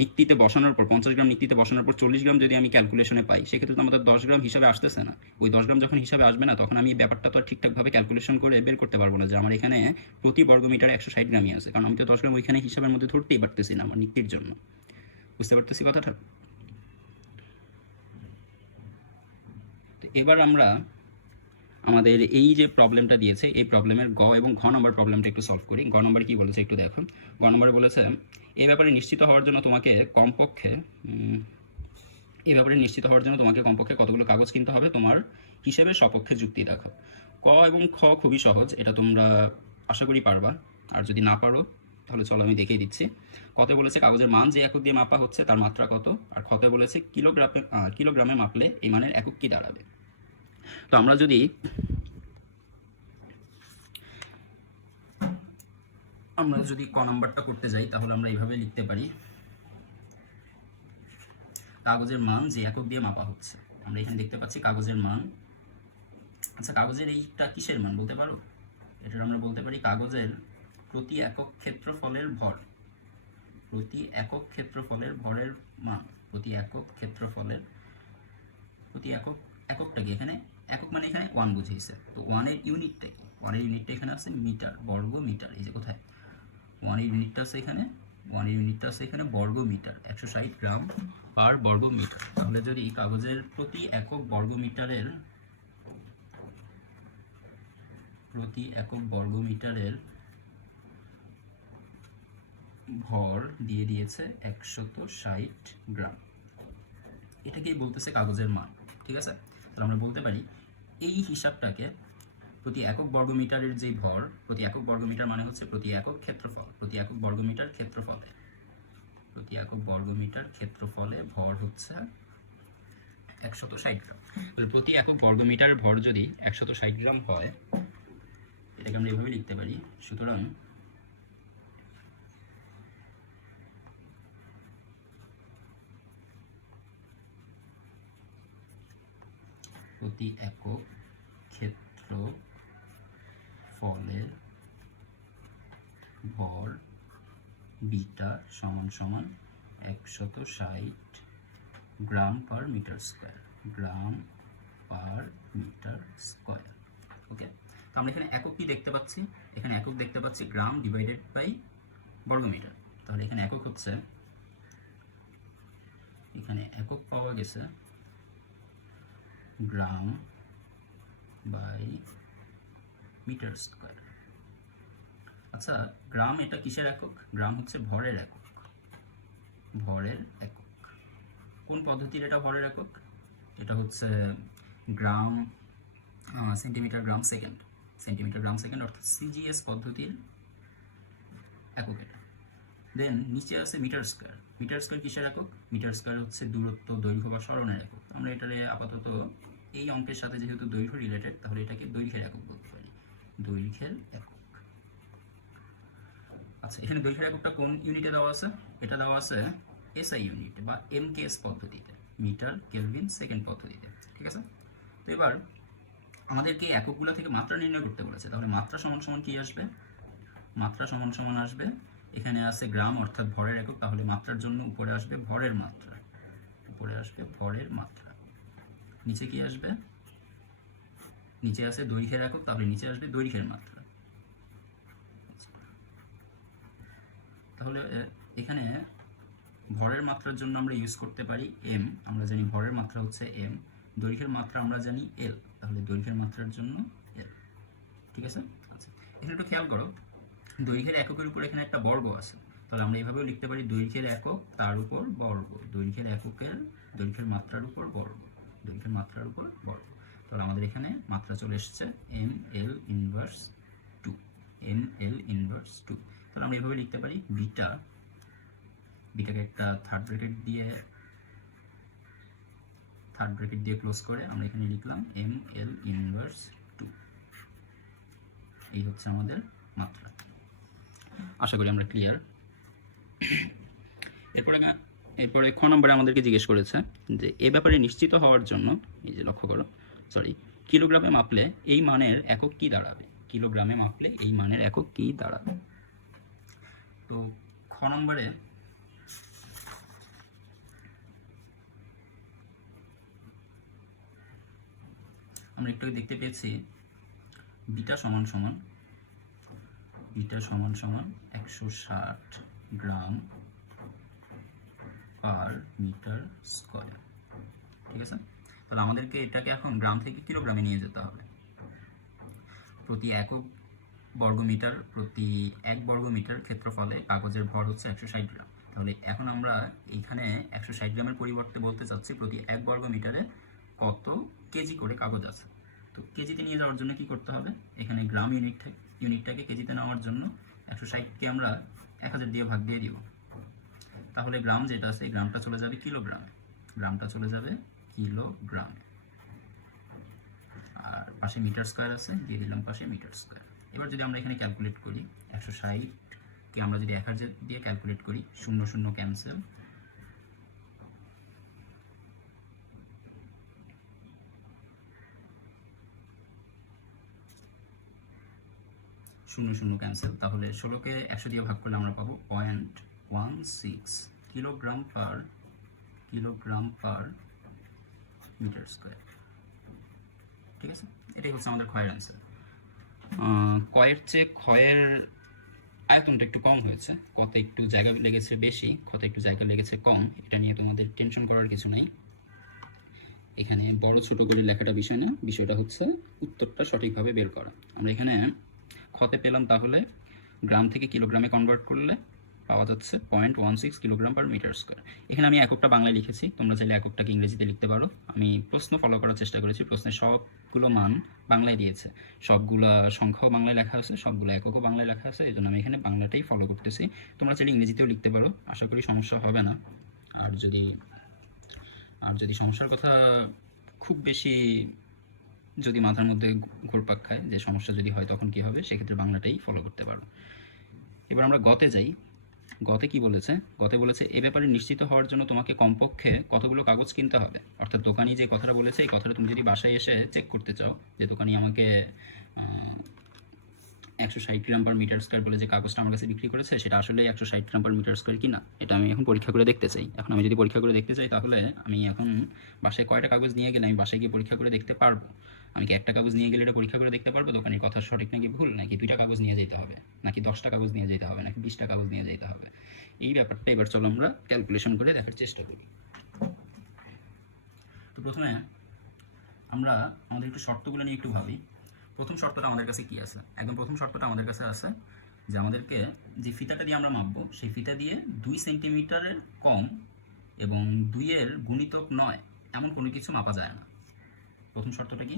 নিক্তিতে বসানোর পর 50 গ্রাম নিক্তিতে বসানোর পর 40 গ্রাম যদি আমি ক্যালকুলেশনে পাই, সেক্ষেত্রে তো আমাদের 10 গ্রাম হিসাবে আসতেছে না। ওই 10 গ্রাম যখন হিসাবে আসবে না, তখন আমি ব্যাপারটা তো ঠিকঠাকভাবে ক্যালকুলেশন করে বের করতে পারবো না যে আমার এখানে প্রতি বর্গমিটারে 160 গ্রামই আছে, কারণ আমি তো 10 গ্রাম ওইখানে হিসাবের মধ্যে ধরতেই পারতেছি না আমার নিক্তির জন্য। বুঝতে পারতেছি কথাটা? তো এবার আমরা আমাদের এই যে প্রবলেমটা দিয়েছে, এই প্রবলেমের গ এবং ঘ নম্বর প্রবলেমটা একটু সলভ করি। গ নম্বরে কী বলেছে একটু দেখুন। গ নম্বরে বলেছে এই ব্যাপারে নিশ্চিত হওয়ার জন্য তোমাকে কমপক্ষে কতগুলো কাগজ কিনতে হবে, তোমার হিসেবে সপক্ষে যুক্তি দেখো। ক এবং খ খুবই সহজ, এটা তোমরা আশা করি পারবা। আর যদি না পারো তাহলে চলো আমি দেখিয়ে দিচ্ছি। কতে বলেছে কাগজের মান যে একক দিয়ে মাপা হচ্ছে তার মাত্রা কত, আর খতে বলেছে কিলোগ্রামে মাপলে এই মানের একক কী দাঁড়াবে। তো আমরা যদি ক নাম্বারটা করতে যাই, তাহলে আমরা এইভাবে লিখতে পারি, কাগজের মান যে একক দিয়ে মাপা হচ্ছে। আমরা এখানে দেখতে পাচ্ছি কাগজের মান। আচ্ছা, কাগজের এইটা কিসের মান বলতে পারো? এটা আমরা বলতে পারি কাগজের প্রতি একক ক্ষেত্রফলের ভর, প্রতি একক ক্ষেত্রফলের ভরের মান, প্রতি একক ক্ষেত্রফলের এককটা কি এখানে? একক মানে এখানে 1 বুঝিয়েছে, তো 1-এর ইউনিটটা কি? 1-এর ইউনিটটা এখানে আছে মিটার, বর্গ মিটার। এই যে কোথায় 1-এর ইউনিটটা আছে এখানে, 1-এর ইউনিটটা আছে এখানে বর্গ মিটার, 160 গ্রাম আর বর্গ মিটার। তাহলে যদি কাগজের প্রতি একক বর্গ মিটারের ভর দিয়ে দিয়েছে 160 গ্রাম, এটাকেই বলতেছে কাগজের মান। ঠিক আছে? তাহলে আমরা বলতে পারি এই হিসাবটাকে প্রতি একক বর্গমিটারের যে ভর, প্রতি একক বর্গমিটার মানে হচ্ছে প্রতি একক ক্ষেত্রফল, প্রতি একক বর্গমিটার ক্ষেত্রফলে ভর হচ্ছে 160 গ্রাম। প্রতি একক বর্গমিটারের ভর যদি 160 গ্রাম হয়, এটাকে আমরা এভাবে লিখতে পারি। সুতরাং প্রতি একক ক্ষেত্রফলের ভর বিটা সমান 160 গ্রাম পার মিটার স্কোয়ার, গ্রাম পার মিটার স্কোয়ার। ওকে, তো আমরা এখানে একক কি দেখতে পাচ্ছি? এখানে একক দেখতে পাচ্ছি গ্রাম ডিভাইডেড বাই বর্গমিটার। তাহলে এখানে একক হচ্ছে, এখানে একক পাওয়া গেছে গ্রাম বাই মিটার স্কোয়ার। আচ্ছা, গ্রাম এটা কিসের একক? গ্রাম হচ্ছে ভরের একক, ভরের একক। কোন পদ্ধতির এটা ভরের একক? এটা হচ্ছে গ্রাম সেন্টিমিটার গ্রাম সেকেন্ড, সেন্টিমিটার গ্রাম সেকেন্ড অর্থাৎ সিজিএস পদ্ধতির একক এটা। দেন নিচে আছে মিটার স্কোয়ার। মিটার স্কোয়ার কিসের একক? মিটার স্কোয়ার হচ্ছে দূরত্ব, দৈর্ঘ্য বা সরণের একক। আমরা এটারে আপাতত এই অঙ্কের সাথে যেহেতু দৈর্ঘ্য রিলেটেড, তাহলে এটাকে দৈর্ঘ্যের একক বলতে পারি, দৈর্ঘ্যের একক। আচ্ছা, এখানে দৈর্ঘ্যের এককটা কোন ইউনিটে দেওয়া আছে? এটা দেওয়া আছে এসআই ইউনিট বা এমকেএস পদ্ধতিতে, মিটার কেলভিন সেকেন্ড পদ্ধতিতে। ঠিক আছে, তো এবার আমাদেরকে এককগুলো থেকে মাত্রা নির্ণয় করতে বলেছে। তাহলে মাত্রা সমান সমান কি আসবে? মাত্রা সমান সমান আসবে, এখানে আছে গ্রাম অর্থাৎ ভরের একক, তাহলে মাত্রার জন্য উপরে আসবে ভরের মাত্রা, উপরে আসবে ভরের মাত্রা। নিচে কি আসবে? নিচে আছে দৈর্ঘ্যের একক, তাহলে নিচে আসবে দৈর্ঘ্যের মাত্রা। তাহলে এখানে ভরের মাত্রার জন্য আমরা ইউজ করতে পারি এম, আমরা জানি ভরের মাত্রা হচ্ছে এম। দৈর্ঘ্যের মাত্রা আমরা জানি এল, তাহলে দৈর্ঘ্যের মাত্রার জন্য এল। ঠিক আছে, আচ্ছা এখানে একটু খেয়াল করো, দৈর্ঘ্যের এককের উপর এখানে একটা বর্গ আছে, তাহলে আমরা এইভাবেও লিখতে পারি দৈর্ঘ্যের একক তার উপর বর্গ, দৈর্ঘ্যের এককের দৈর্ঘ্যের মাত্রার উপর বর্গ, দৈর্ঘ্যের মাত্রার উপর বর্গ। তাহলে আমাদের এখানে মাত্রা চলে এসেছে M L inverse 2, M L inverse 2। তাহলে আমরা এইভাবে লিখতে পারি বিটা, বিটাকে একটা থার্ড ব্র্যাকেট দিয়ে ক্লোজ করে আমরা এখানে লিখলাম এম এল ইনভার্স 2। এই হচ্ছে আমাদের মাত্রা। আশা করি আমরা ক্লিয়ার। এরপরে খ নম্বরে আমাদেরকে জিজ্ঞেস করেছে যে এ ব্যাপারে নিশ্চিত হওয়ার জন্য, এই যে লক্ষ্য করো, কিলোগ্রামে মাপলে এই মানের একক কি দাঁড়াবে? কিলোগ্রামে মাপলে এই মানের একক কি দাঁড়াবে? তো খ নম্বরে আমরা একটু দেখতে পেয়েছি বিটা সমান সমান 160 গ্রাম পার মিটার স্কোয়ার। ঠিক আছে, তাহলে আমাদেরকে এটাকে এখন গ্রাম থেকে কিলোগ্রামে নিয়ে যেতে হবে। প্রতি একক বর্গমিটার, প্রতি 1 বর্গমিটার ক্ষেত্রফলে কাগজের ভর হচ্ছে 160 গ্রাম। তাহলে এখন আমরা এইখানে 160 গ্রামের পরিবর্তে বলতে চাচ্ছি প্রতি 1 বর্গমিটারে কত কেজি করে কাগজ আছে। তো কেজিতে নিয়ে যাওয়ার জন্য কি করতে হবে? এখানে গ্রাম ইউনিটটাকে কেজিতে নেওয়ার জন্য 160কে আমরা 1000 দিয়ে ভাগ দিয়ে দিব। তাহলে গ্রাম যেটা আছে, এই গ্রামটা চলে যাবে কিলোগ্রামে, গ্রামটা চলে যাবে কিলোগ্রামে। আর পাশে মিটার স্কোয়ার আছে, দিয়ে দিলাম পাশে মিটার স্কোয়ার। এবার যদি আমরা এখানে ক্যালকুলেট করি, 160কে আমরা যদি 1000 দিয়ে ক্যালকুলেট করি, 0 0 ক্যান্সেল, 0 0 ক্যান্সেল, তাহলে 16কে 100 দিয়ে ভাগ করলে আমরা পাবো 0.16 কিলোগ্রাম পার মিটার স্কোয়ার। ঠিক আছে, এটাই হচ্ছে আমাদের ক্ষয়ের অ্যান্সার। কয়ের চেয়ে ক্ষয়ের আয়তনটা একটু কম হয়েছে, কত একটু জায়গা লেগেছে বেশি, কত একটু জায়গা লেগেছে কম, এটা নিয়ে তোমাদের টেনশন করার কিছু নাই। এখানে বড় ছোট করে লেখাটা বিষয় না, বিষয়টা হচ্ছে উত্তরটা সঠিকভাবে বের করা। আমরা এখানে ক্ষতে পেলাম, তাহলে গ্রাম থেকে কিলোগ্রামে কনভার্ট করলে পাওয়া যাচ্ছে 0.16 কিলোগ্রাম পার মিটার স্কোয়ার। এখানে আমি এককটা বাংলায় লিখেছি, তোমরা চাইলে এককটাকে ইংরেজিতে লিখতে পারো। আমি প্রশ্ন ফলো করার চেষ্টা করেছি, প্রশ্নের সবগুলো মান বাংলায় দিয়েছে, সবগুলো সংখ্যাও বাংলায় লেখা আছে, সবগুলো এককও বাংলায় লেখা আছে, এই জন্য আমি এখানে বাংলাটাই ফলো করতেছি। তোমরা চাইলে ইংরেজিতেও লিখতে পারো, আশা করি সমস্যা হবে না। আর যদি সমস্যার কথা খুব বেশি যদি মাথার মধ্যে ঘুরপাক খায় যে সমস্যা যদি হয় তখন কী হবে, সেক্ষেত্রে বাংলাটাই ফলো করতে পারো। এবার আমরা গতে যাই। গতে কি বলেছে? গতে বলেছে এ ব্যাপারে নিশ্চিত হওয়ার জন্য তোমাকে কমপক্ষে কতগুলো কাগজ কিনতে হবে। অর্থাৎ দোকানি যে কথাটা বলেছে, এই কথাটা তুমি যদি বাসায় এসে চেক করতে চাও যে দোকানি আমাকে 160 গ্রাম/মিটার স্কয়ার বলে যে কাগজটা আমার কাছে বিক্রি করেছে সেটা আসলে 160 গ্রাম/মিটার স্কয়ার কি না, এটা আমি এখন পরীক্ষা করে দেখতে চাই। এখন আমি যদি পরীক্ষা করে দেখতে চাই তাহলে আমি এখন বাসায় কয়টা কাগজ নিয়ে গেলে আমি বাসায় গিয়ে পরীক্ষা করে দেখতে পারবো? আমি কি একটা কাগজ নিয়ে গেলে এটা পরীক্ষা করে দেখতে পারবো দোকানের কথা সঠিক নাকি ভুল, নাকি 2টা কাগজ নিয়ে যেতে হবে, নাকি 10টা কাগজ নিয়ে যেতে হবে, নাকি 20টা কাগজ নিয়ে যেতে হবে? এই ব্যাপারটা এবার চলো আমরা ক্যালকুলেশন করে দেখার চেষ্টা করি। তো প্রথমে আমরা আমাদের একটু শর্তগুলো নিয়ে একটু ভাবি। প্রথম শর্তটা আমাদের কাছে কি আছে? একদম প্রথম শর্তটা আমাদের কাছে আছে যে আমাদেরকে যে ফিতাটা দিয়ে আমরা মাপবো সেই ফিতা দিয়ে 2 সেন্টিমিটারের কম এবং 2-এর গুণিতক নয় এমন কোনো কিছু মাপা যায় না। প্রথম শর্তটা কি?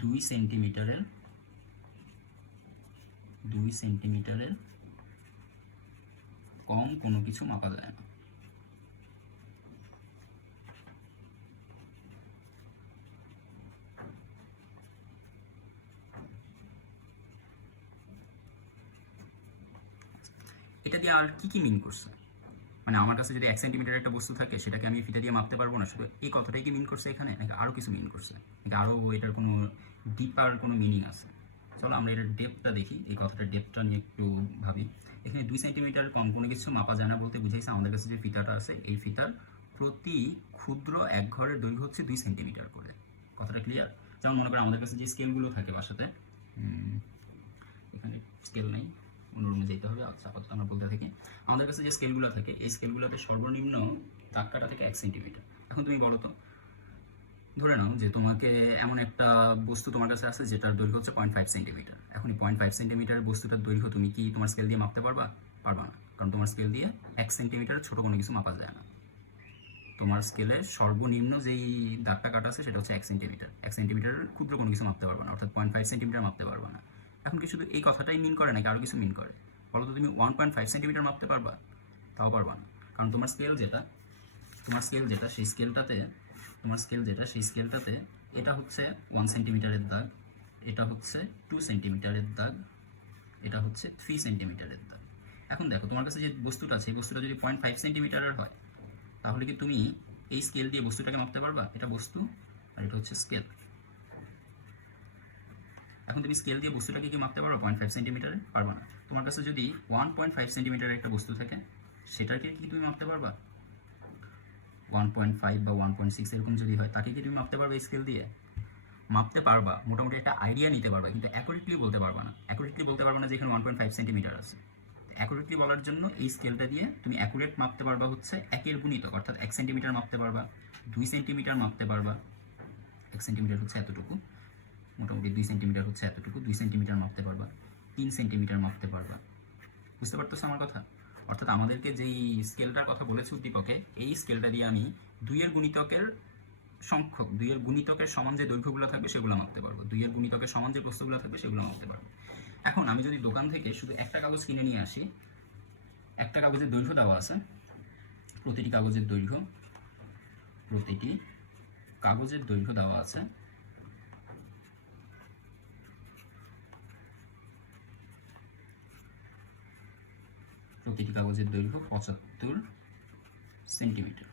2 সেন্টিমিটারের কম কোনো কিছু মাপা যায় না। এটা দিয়ে আর কি কি মিন করছে? মানে আমার কাছে যদি 1 সেন্টিমিটার একটা বস্তু থাকে সেটাকে আমি ফিতা দিয়ে মাপতে পারবো না, শুধু এই কথাটাই কি মিন করছে এখানে, নাকি আরও কিছু মিন করছে, নাকি আরও এটার কোনো ডিপার কোনো মিনিং আছে? চলো আমরা এটার ডেপথটা দেখি, এই কথাটার ডেপথটা নিয়ে একটু ভাবি। এখানে 2 সেন্টিমিটার কম কোনো কিছু মাপা যায় না বলতে বুঝাইছে আমাদের কাছে যে ফিতাটা আছে এই ফিতার প্রতি ক্ষুদ্র এক ঘরের দৈর্ঘ্য হচ্ছে 2 সেন্টিমিটার করে। কথাটা ক্লিয়ার? যেমন মনে করো আমাদের কাছে যে স্কেলগুলো থাকে বাসাতে, এখানে স্কেল নেই, অন্য রুমে যেতে হবে। আচ্ছা আপাতত আমরা বলতে থাকি, আমাদের কাছে যে স্কেলগুলো থাকে এই স্কেলগুলোতে সর্বনিম্ন দাগ কাটা থেকে 1 সেন্টিমিটার। এখন তুমি বলো তো, ধরে নাও যে তোমাকে এমন একটা বস্তু তোমার কাছে আছে যেটার দৈর্ঘ্য হচ্ছে 0.5 সেন্টিমিটার। এখন এই 0.5 সেন্টিমিটার বস্তুটার দৈর্ঘ্য তুমি কি তোমার স্কেল দিয়ে মাপতে পারবা? পারবা না, কারণ তোমার স্কেল দিয়ে 1 সেন্টিমিটার ছোটো কোনো কিছু মাপা যায় না। তোমার স্কেলে সর্বনিম্ন যেই দাগটা কাটা আছে সেটা হচ্ছে 1 সেন্টিমিটার। 1 সেন্টিমিটারের ক্ষুদ্র কোনো কিছু মাপতে পারবা না, অর্থাৎ 0.5 সেন্টিমিটার মাপতে পারবা না। এখন কি শুধু এই কথাটাই মিন করে নাকি আরও কিছু মিন করে? বলো তো, তুমি 1.5 সেন্টিমিটার মাপতে পারবা? তাও পারবা না, কারণ তোমার স্কেল যেটা সেই স্কেলটাতে এটা হচ্ছে 1 সেন্টিমিটারের দাগ, এটা হচ্ছে 2 সেন্টিমিটারের দাগ, এটা হচ্ছে 3 সেন্টিমিটারের দাগ। এখন দেখো তোমার কাছে যে বস্তুটা আছে এই বস্তুটা যদি 0.5 সেন্টিমিটারের হয় তাহলে কি তুমি এই স্কেল দিয়ে বস্তুটাকে মাপতে পারবা? এটা বস্তু আর এটা হচ্ছে স্কেল। এখন তুমি স্কেল দিয়ে বস্তুটাকে কি মাপতে পারো 0.5 সেন্টিমিটারে? পারবা না। তোমার কাছে যদি 1.5 সেন্টিমিটারের একটা বস্তু থাকে সেটাকে কি তুমি মাপতে পারবা? 1.5 বা 1.6 এরকম যদি হয় তাকে কি তুমি মাপতে পারবে স্কেল দিয়ে? মাপতে পারবা, মোটামুটি একটা আইডিয়া নিতে পারবা, কিন্তু অ্যাকুরেটলি বলতে পারবা না। যে এখানে 1.5 সেন্টিমিটার আছে। অ্যাকুরেটলি বলার জন্য এই স্কেলটা দিয়ে তুমি অ্যাকুরেট মাপতে পারবা হচ্ছে 1-এর গুণিতক, অর্থাৎ 1 সেন্টিমিটার মাপতে পারবা, 2 সেন্টিমিটার মাপতে পারবা। 1 সেন্টিমিটার হচ্ছে এতটুকু, মোটামুটি 2 সেন্টিমিটার হচ্ছে এতটুকু, 2 সেন্টিমিটার মাপতে পারবা, 3 সেন্টিমিটার মাপতে পারবা। বুঝতে পারতেছো আমার কথা? অর্থাৎ আমাদেরকে যেই স্কেলটার কথা বলেছে উদ্দীপকে, এই স্কেলটা দিয়ে আমি 2-এর গুণিতকের সংখ্যক, 2-এর গুণিতকের সমান যে দৈর্ঘ্যগুলো থাকবে সেগুলো মাপতে পারবো, 2-এর গুণিতকের সমান যে প্রস্থগুলো থাকবে সেগুলো মাপতে পারবো। এখন আমি যদি দোকান থেকে শুধু একটা কাগজ কিনে নিয়ে আসি, একটা কাগজের দৈর্ঘ্য দেওয়া আছে, প্রতিটি কাগজের দৈর্ঘ্য দেওয়া আছে প্রতিটি কাগজের দৈর্ঘ্য 75 সেন্টিমিটার।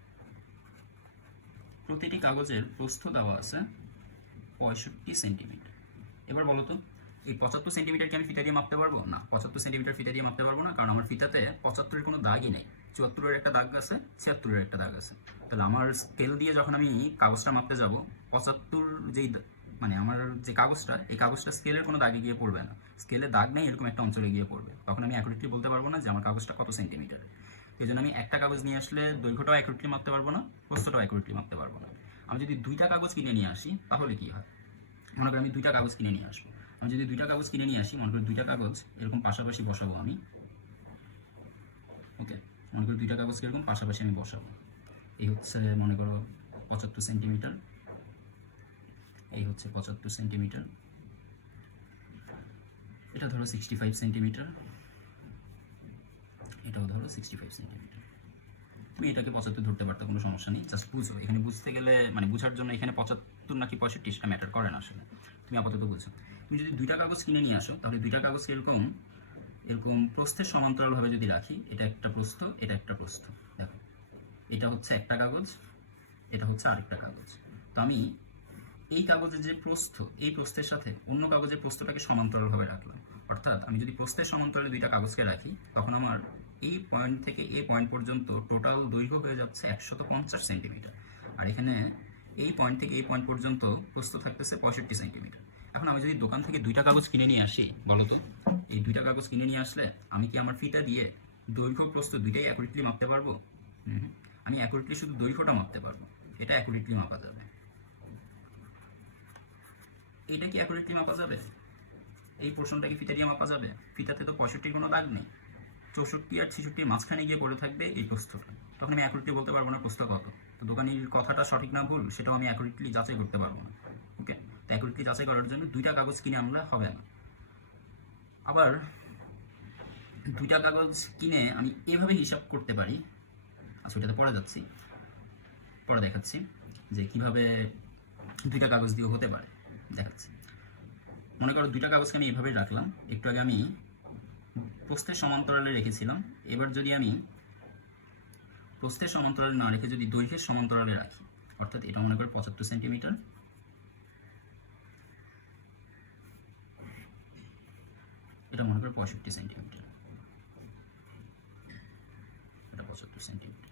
প্রতিটি কাগজের প্রস্থ দেওয়া আছে 65 সেন্টিমিটার। এবার বলো তো, এই 75 সেন্টিমিটার কি আমি ফিতা দিয়ে মাপতে পারবো? না, 75 সেন্টিমিটার ফিতা দিয়ে মাপতে পারবো না, কারণ আমার ফিতাতে 75-এর কোনো দাগই নেই। 74-এর একটা দাগ আছে, 76-এর একটা দাগ আছে। তাহলে আমার স্কেল দিয়ে যখন আমি কাগজটা মাপতে যাব, 75 যেই মানে আমার যে কাগজটা, এই কাগজটা স্কেলের কোনো দাগে গিয়ে পড়বে না, স্কেলে দাগ নেই এরকম একটা অঞ্চলে গিয়ে পড়বে। তখন আমি অ্যাকুরেটলি বলতে পারবো না যে আমার কাগজটা কত সেন্টিমিটার। এই জন্য আমি একটা কাগজ নিয়ে আসলে দৈর্ঘ্যটাও অ্যাকুরেটলি মাপতে পারবো না, প্রস্থটাও অ্যাকুরেটলি মাপতে পারবো না। আমি যদি 2টা কাগজ কিনে নিয়ে আসি তাহলে কি হয়? মনে করি আমি 2টা কাগজ কিনে নিয়ে আসবো। আমি যদি 2টা কাগজ কিনে নিয়ে আসি, মনে করি 2টা কাগজ এরকম পাশাপাশি বসাবো আমি। ওকে, মনে করি 2টা কাগজকে এরকম পাশাপাশি আমি বসাবো। এই হচ্ছে মনে করো 75 সেন্টিমিটার, এই হচ্ছে 75 সেন্টিমিটার, এটা ধরো 65 সেন্টিমিটার, এটাও ধরো 65 সেন্টিমিটার। তুমি এটাকে 75 ধরতে পারতো, কোনো সমস্যা নেই। জাস্ট বুঝো, এখানে বুঝতে গেলে মানে বোঝার জন্য এখানে 75 নাকি 65 সেটা ম্যাটার করে না আসলে, তুমি আপাতত বুঝো। তুমি যদি 2টা কাগজ কিনে নিয়ে আসো তাহলে 2টা কাগজকে এরকম প্রস্থের সমান্তরালভাবে যদি রাখি, এটা একটা প্রস্থ, এটা একটা প্রস্থ, দেখো এটা হচ্ছে একটা কাগজ, এটা হচ্ছে আরেকটা কাগজ। তো আমি এই কাগজের যে প্রস্থ, এই প্রস্থের সাথে অন্য কাগজের প্রস্থটাকে সমান্তরালভাবে রাখলাম। অর্থাৎ আমি যদি প্রস্থের সমান্তরালে দুইটা কাগজকে রাখি, তখন আমার এই পয়েন্ট থেকে এই পয়েন্ট পর্যন্ত টোটাল দৈর্ঘ্য হয়ে যাচ্ছে 150 সেন্টিমিটার। আর এখানে এই পয়েন্ট থেকে এই পয়েন্ট পর্যন্ত প্রস্থ থাকতেছে 65 সেন্টিমিটার। এখন আমি যদি দোকান থেকে দুইটা কাগজ কিনে নিয়ে আসি, বলো তো এই দুইটা কাগজ কিনে নিয়ে আসলে আমি কি আমার ফিতা দিয়ে দৈর্ঘ্য প্রস্থ দুইটাই অ্যাকুরেটলি মাপতে পারবো? আমি অ্যাকুরেটলি শুধু দৈর্ঘ্যটা মাপতে পারবো, এটা অ্যাকুরেটলি মাপা যাবে। এটা কি অ্যাকুরেটলি মাপা যাবে? এই পোর্শনটা কি ফিতা দিয়ে মাপা যাবে? ফিতাতে তো 65 কোনো দাগ নেই, 64 আর 66 মাঝখানে গিয়ে পড়ে থাকবে এই প্রস্থটা। তখন আমি অ্যাকুরেটলি বলতে পারবো না প্রস্থ কত। তো দোকানির কথাটা সঠিক না ভুল সেটাও আমি অ্যাকুরেটলি যাচাই করতে পারবো না। ওকে, তো অ্যাকুরেটলি যাচাই করার জন্য দুইটা কাগজ কিনে আনলে হবে না। আবার দুইটা কাগজ কিনে আমি এভাবে হিসাব করতে পারি। আচ্ছা, ওইটাতে পড়ে যাচ্ছি, পরে দেখাচ্ছি যে কিভাবে দুইটা কাগজ দিয়ে হতে পারে, দেখাচ্ছি। মনে করো দুইটা কাগজকে আমি এভাবেই রাখলাম, একটু আগে আমি প্রস্থের সমান্তরালে রেখেছিলাম। এবার যদি আমি প্রস্থের সমান্তরালে না রেখে যদি দৈর্ঘ্যের সমান্তরালে রাখি, অর্থাৎ এটা মনে করো 75 সেন্টিমিটার, এটা মনে করো 65 সেন্টিমিটার, এটা 75 সেন্টিমিটার।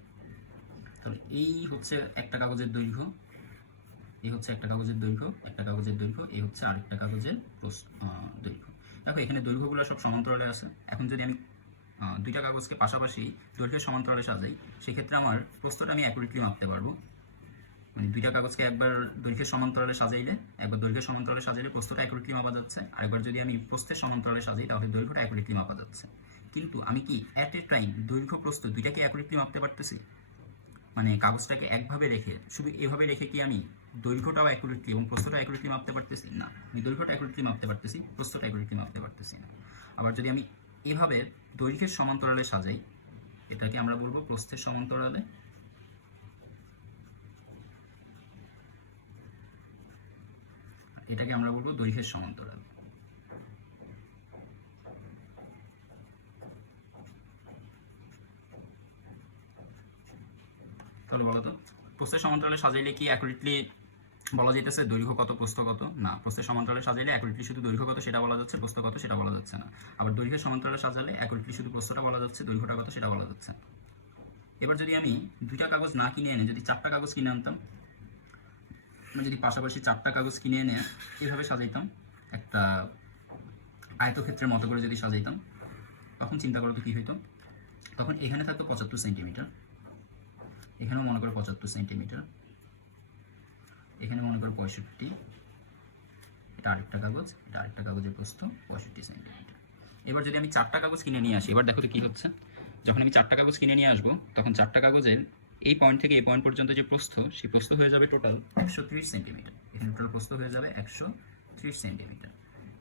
তাহলে এই হচ্ছে একটা কাগজের দৈর্ঘ্য, এই হচ্ছে একটা কাগজের দৈর্ঘ্য, একটা কাগজের দৈর্ঘ্য, এই হচ্ছে আরেকটা কাগজের দৈর্ঘ্য। দেখো এখানে দৈর্ঘ্যগুলো সব সমান্তরালে আছে। এখন যদি আমি দুইটা কাগজকে পাশাপাশি দৈর্ঘ্যের সমান্তরালে সাজাই, সেক্ষেত্রে আমার প্রস্থটা আমি অ্যাকুরেটলি মাপতে পারবো। মানে দুইটা কাগজকে একবার দৈর্ঘ্যের সমান্তরালে সাজাইলে, একবার দৈর্ঘ্যের সমান্তরালে সাজাইলে প্রস্থটা অ্যাকুরেটলি মাপা যাচ্ছে, আরেকবার যদি আমি প্রস্থের সমান্তরালে সাজাই তাহলে দৈর্ঘ্যটা অ্যাকুরেটলি মাপা যাচ্ছে। কিন্তু আমি কি অ্যাট এ টাইম দৈর্ঘ্য প্রস্থ দুইটাকে অ্যাকুরেটলি মাপতে পারতেছি? মানে কাগজটাকে একভাবে রেখে, শুধু এভাবে রেখে কি আমি দৈর্ঘ্যটাও অ্যাকুরেটলি এবং প্রস্থটা অ্যাকুরেটলি মাপতে পারতেছি? না, আমি দৈর্ঘ্যটা অ্যাকুরেটলি মাপতে পারতেছি, প্রস্থটা অ্যাকুরেটলি মাপতে পারতেছি না। আবার যদি আমি এভাবে দৈর্ঘ্যের সমান্তরালে সাজাই, এটাকে আমরা বলবো প্রস্থের সমান্তরালে, এটাকে আমরা বলবো দৈর্ঘ্যের সমান্তরাল। তাহলে বলো তো প্রস্থের সমান্তরালে সাজাইলে কি অ্যাকুরেটলি বলা যেতেছে দৈর্ঘ্য কত প্রস্থ কত? না, প্রস্থের সমান্তরালে সাজাইলে অ্যাকুরেটলি শুধু দৈর্ঘ্য কত সেটা বলা যাচ্ছে, প্রস্থ কত সেটা বলা যাচ্ছে না। আবার দৈর্ঘ্যের সমান্তরালে সাজালে অ্যাকুরেটলি শুধু প্রস্থটা বলা যাচ্ছে, দৈর্ঘ্যটা কত সেটা বলা যাচ্ছে। এবার যদি আমি দুইটা কাগজ না কিনে এনে যদি চারটা কাগজ কিনে আনতাম, আমি যদি পাশাপাশি চারটা কাগজ কিনে এনে এভাবে সাজাইতাম, একটা আয়তক্ষেত্রের মতো করে যদি সাজাইতাম, তখন চিন্তা করো তো কী হইতো। তখন এখানে থাকতো 75 সেন্টিমিটার, এখানেও মনে করো 75 সেন্টিমিটার, এখানে মনে করো 65, এটা আরেকটা কাগজ, এটা আরেকটা কাগজের প্রস্থ 65 সেন্টিমিটার। এবার যদি আমি চারটা কাগজ কিনে নিয়ে আসি, এবার দেখো তো কী হচ্ছে। যখন আমি চারটা কাগজ কিনে নিয়ে আসবো, তখন চারটা কাগজের এই পয়েন্ট থেকে এই পয়েন্ট পর্যন্ত যে প্রস্থ, সেই প্রস্থ হয়ে যাবে টোটাল 130 সেন্টিমিটার। এখানে টোটাল প্রস্থ হয়ে যাবে 130 সেন্টিমিটার।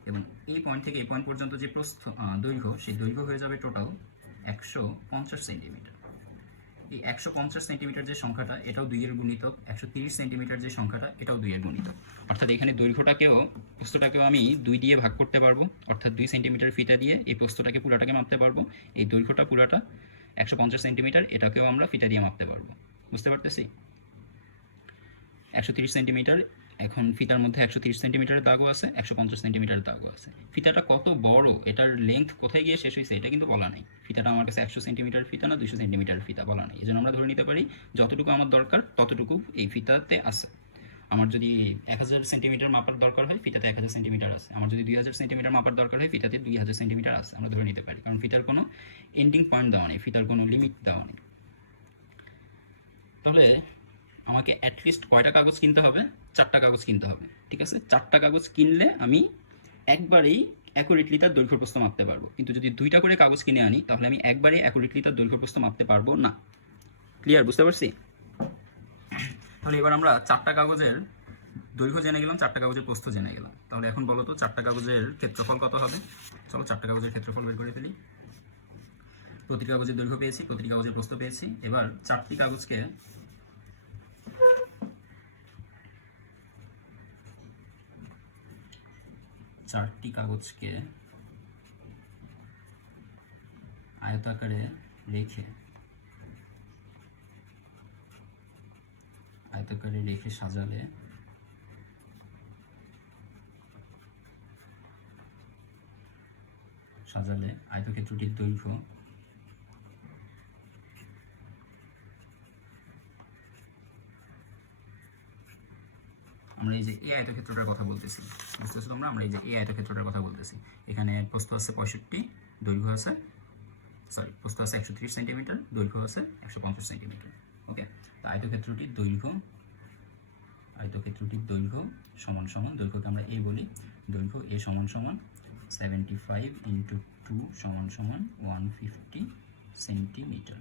এবং এই পয়েন্ট থেকে এই পয়েন্ট পর্যন্ত যে প্রস্থ দৈর্ঘ্য, সেই দৈর্ঘ্য হয়ে যাবে টোটাল 150 সেন্টিমিটার। এই 150 সেন্টিমিটার যে সংখ্যাটা, এটাও 2 এর গুণিতক। 130 সেন্টিমিটার যে সংখ্যাটা, এটাও 2 এর গুণিতক। অর্থাৎ এখানে দৈর্ঘ্যটাকেও প্রস্থটাকেও আমি 2 দিয়ে ভাগ করতে পারবো, অর্থাৎ 2 সেন্টিমিটার ফিতা দিয়ে এই প্রস্থটাকে পুরাটাকে মাপতে পারবো। এই দৈর্ঘ্যটা পুরাটা 150 সেন্টিমিটার, এটাকেও আমরা ফিতা দিয়ে মাপতে পারবো। বুঝতে পারতেছি? 130 সেন্টিমিটার, এখন ফিতার মধ্যে 130 সেন্টিমিটারের দাগও আছে, 150 সেন্টিমিটারের দাগও আছে। ফিতাটা কত বড়, এটার লেংথ কোথায় গিয়ে শেষ হয়েছে এটা কিন্তু বলা নেই। ফিতাটা আমার কাছে 100 সেন্টিমিটার ফিতা না 200 সেন্টিমিটার ফিতা বলা নেই। এই জন্য আমরা ধরে নিতে পারি যতটুকু আমার দরকার ততটুকু এই ফিতাতে আছে। আমার যদি 1000 সেন্টিমিটার মাপার দরকার হয়, ফিতাতে 1000 সেন্টিমিটার আছে। আমার যদি 2000 সেন্টিমিটার মাপার দরকার হয়, ফিতাতে 2000 সেন্টিমিটার আছে। আমরা ধরে নিতে পারি, কারণ ফিতার কোনো এন্ডিং পয়েন্ট দেওয়া নেই, ফিতার কোনো লিমিট দেওয়া নেই। তাহলে আমাকে অ্যাটলিস্ট কয়টা কাগজ কিনতে হবে? চারটা কাগজ কিনতে হবে। ঠিক আছে, চারটা কাগজ কিনলে আমি একবারেই অ্যাকুরেটলি তার দৈর্ঘ্য প্রস্থ মাপতে পারবো। কিন্তু যদি দুইটা করে কাগজ কিনে আনি, তাহলে আমি একবারে অ্যাকুরেটলি তার দৈর্ঘ্য প্রস্থ মাপতে পারবো না। ক্লিয়ার? বুঝতে পারছি? তাহলে এবার আমরা চারটা কাগজের দৈর্ঘ্য জেনে গেলাম, চারটা কাগজের প্রস্থ জেনে গেলাম। তাহলে এখন বলো তো চারটা কাগজের ক্ষেত্রফল কত হবে? চলো চারটা কাগজের ক্ষেত্রফল বের করে ফেলি। প্রতিটি কাগজের দৈর্ঘ্য পেয়েছি, প্রতিটি কাগজের প্রস্থ পেয়েছি। এবার চারটি কাগজকে আয়তাকারে রেখে সাজালে সাজালে আয়তক্ষেত্রটির দৈর্ঘ্য আমরা এই যে এই আয়তক্ষেত্রটার কথা বলতেছি, বুঝতেছো তোমরা? আমরা এই যে এই আয়তক্ষেত্রটার কথা বলতেছি। এখানে প্রস্থ আছে 65, দৈর্ঘ্য আছে প্রস্থ আছে 130 সেন্টিমিটার, দৈর্ঘ্য আছে 150 সেন্টিমিটার। ওকে, তো আয়তক্ষেত্রটির দৈর্ঘ্য সমান সমান, দৈর্ঘ্যকে আমরা এ বলি, দৈর্ঘ্য এ সমান সমান 75 ইন্টু 2 সমান সমান 150 সেন্টিমিটার।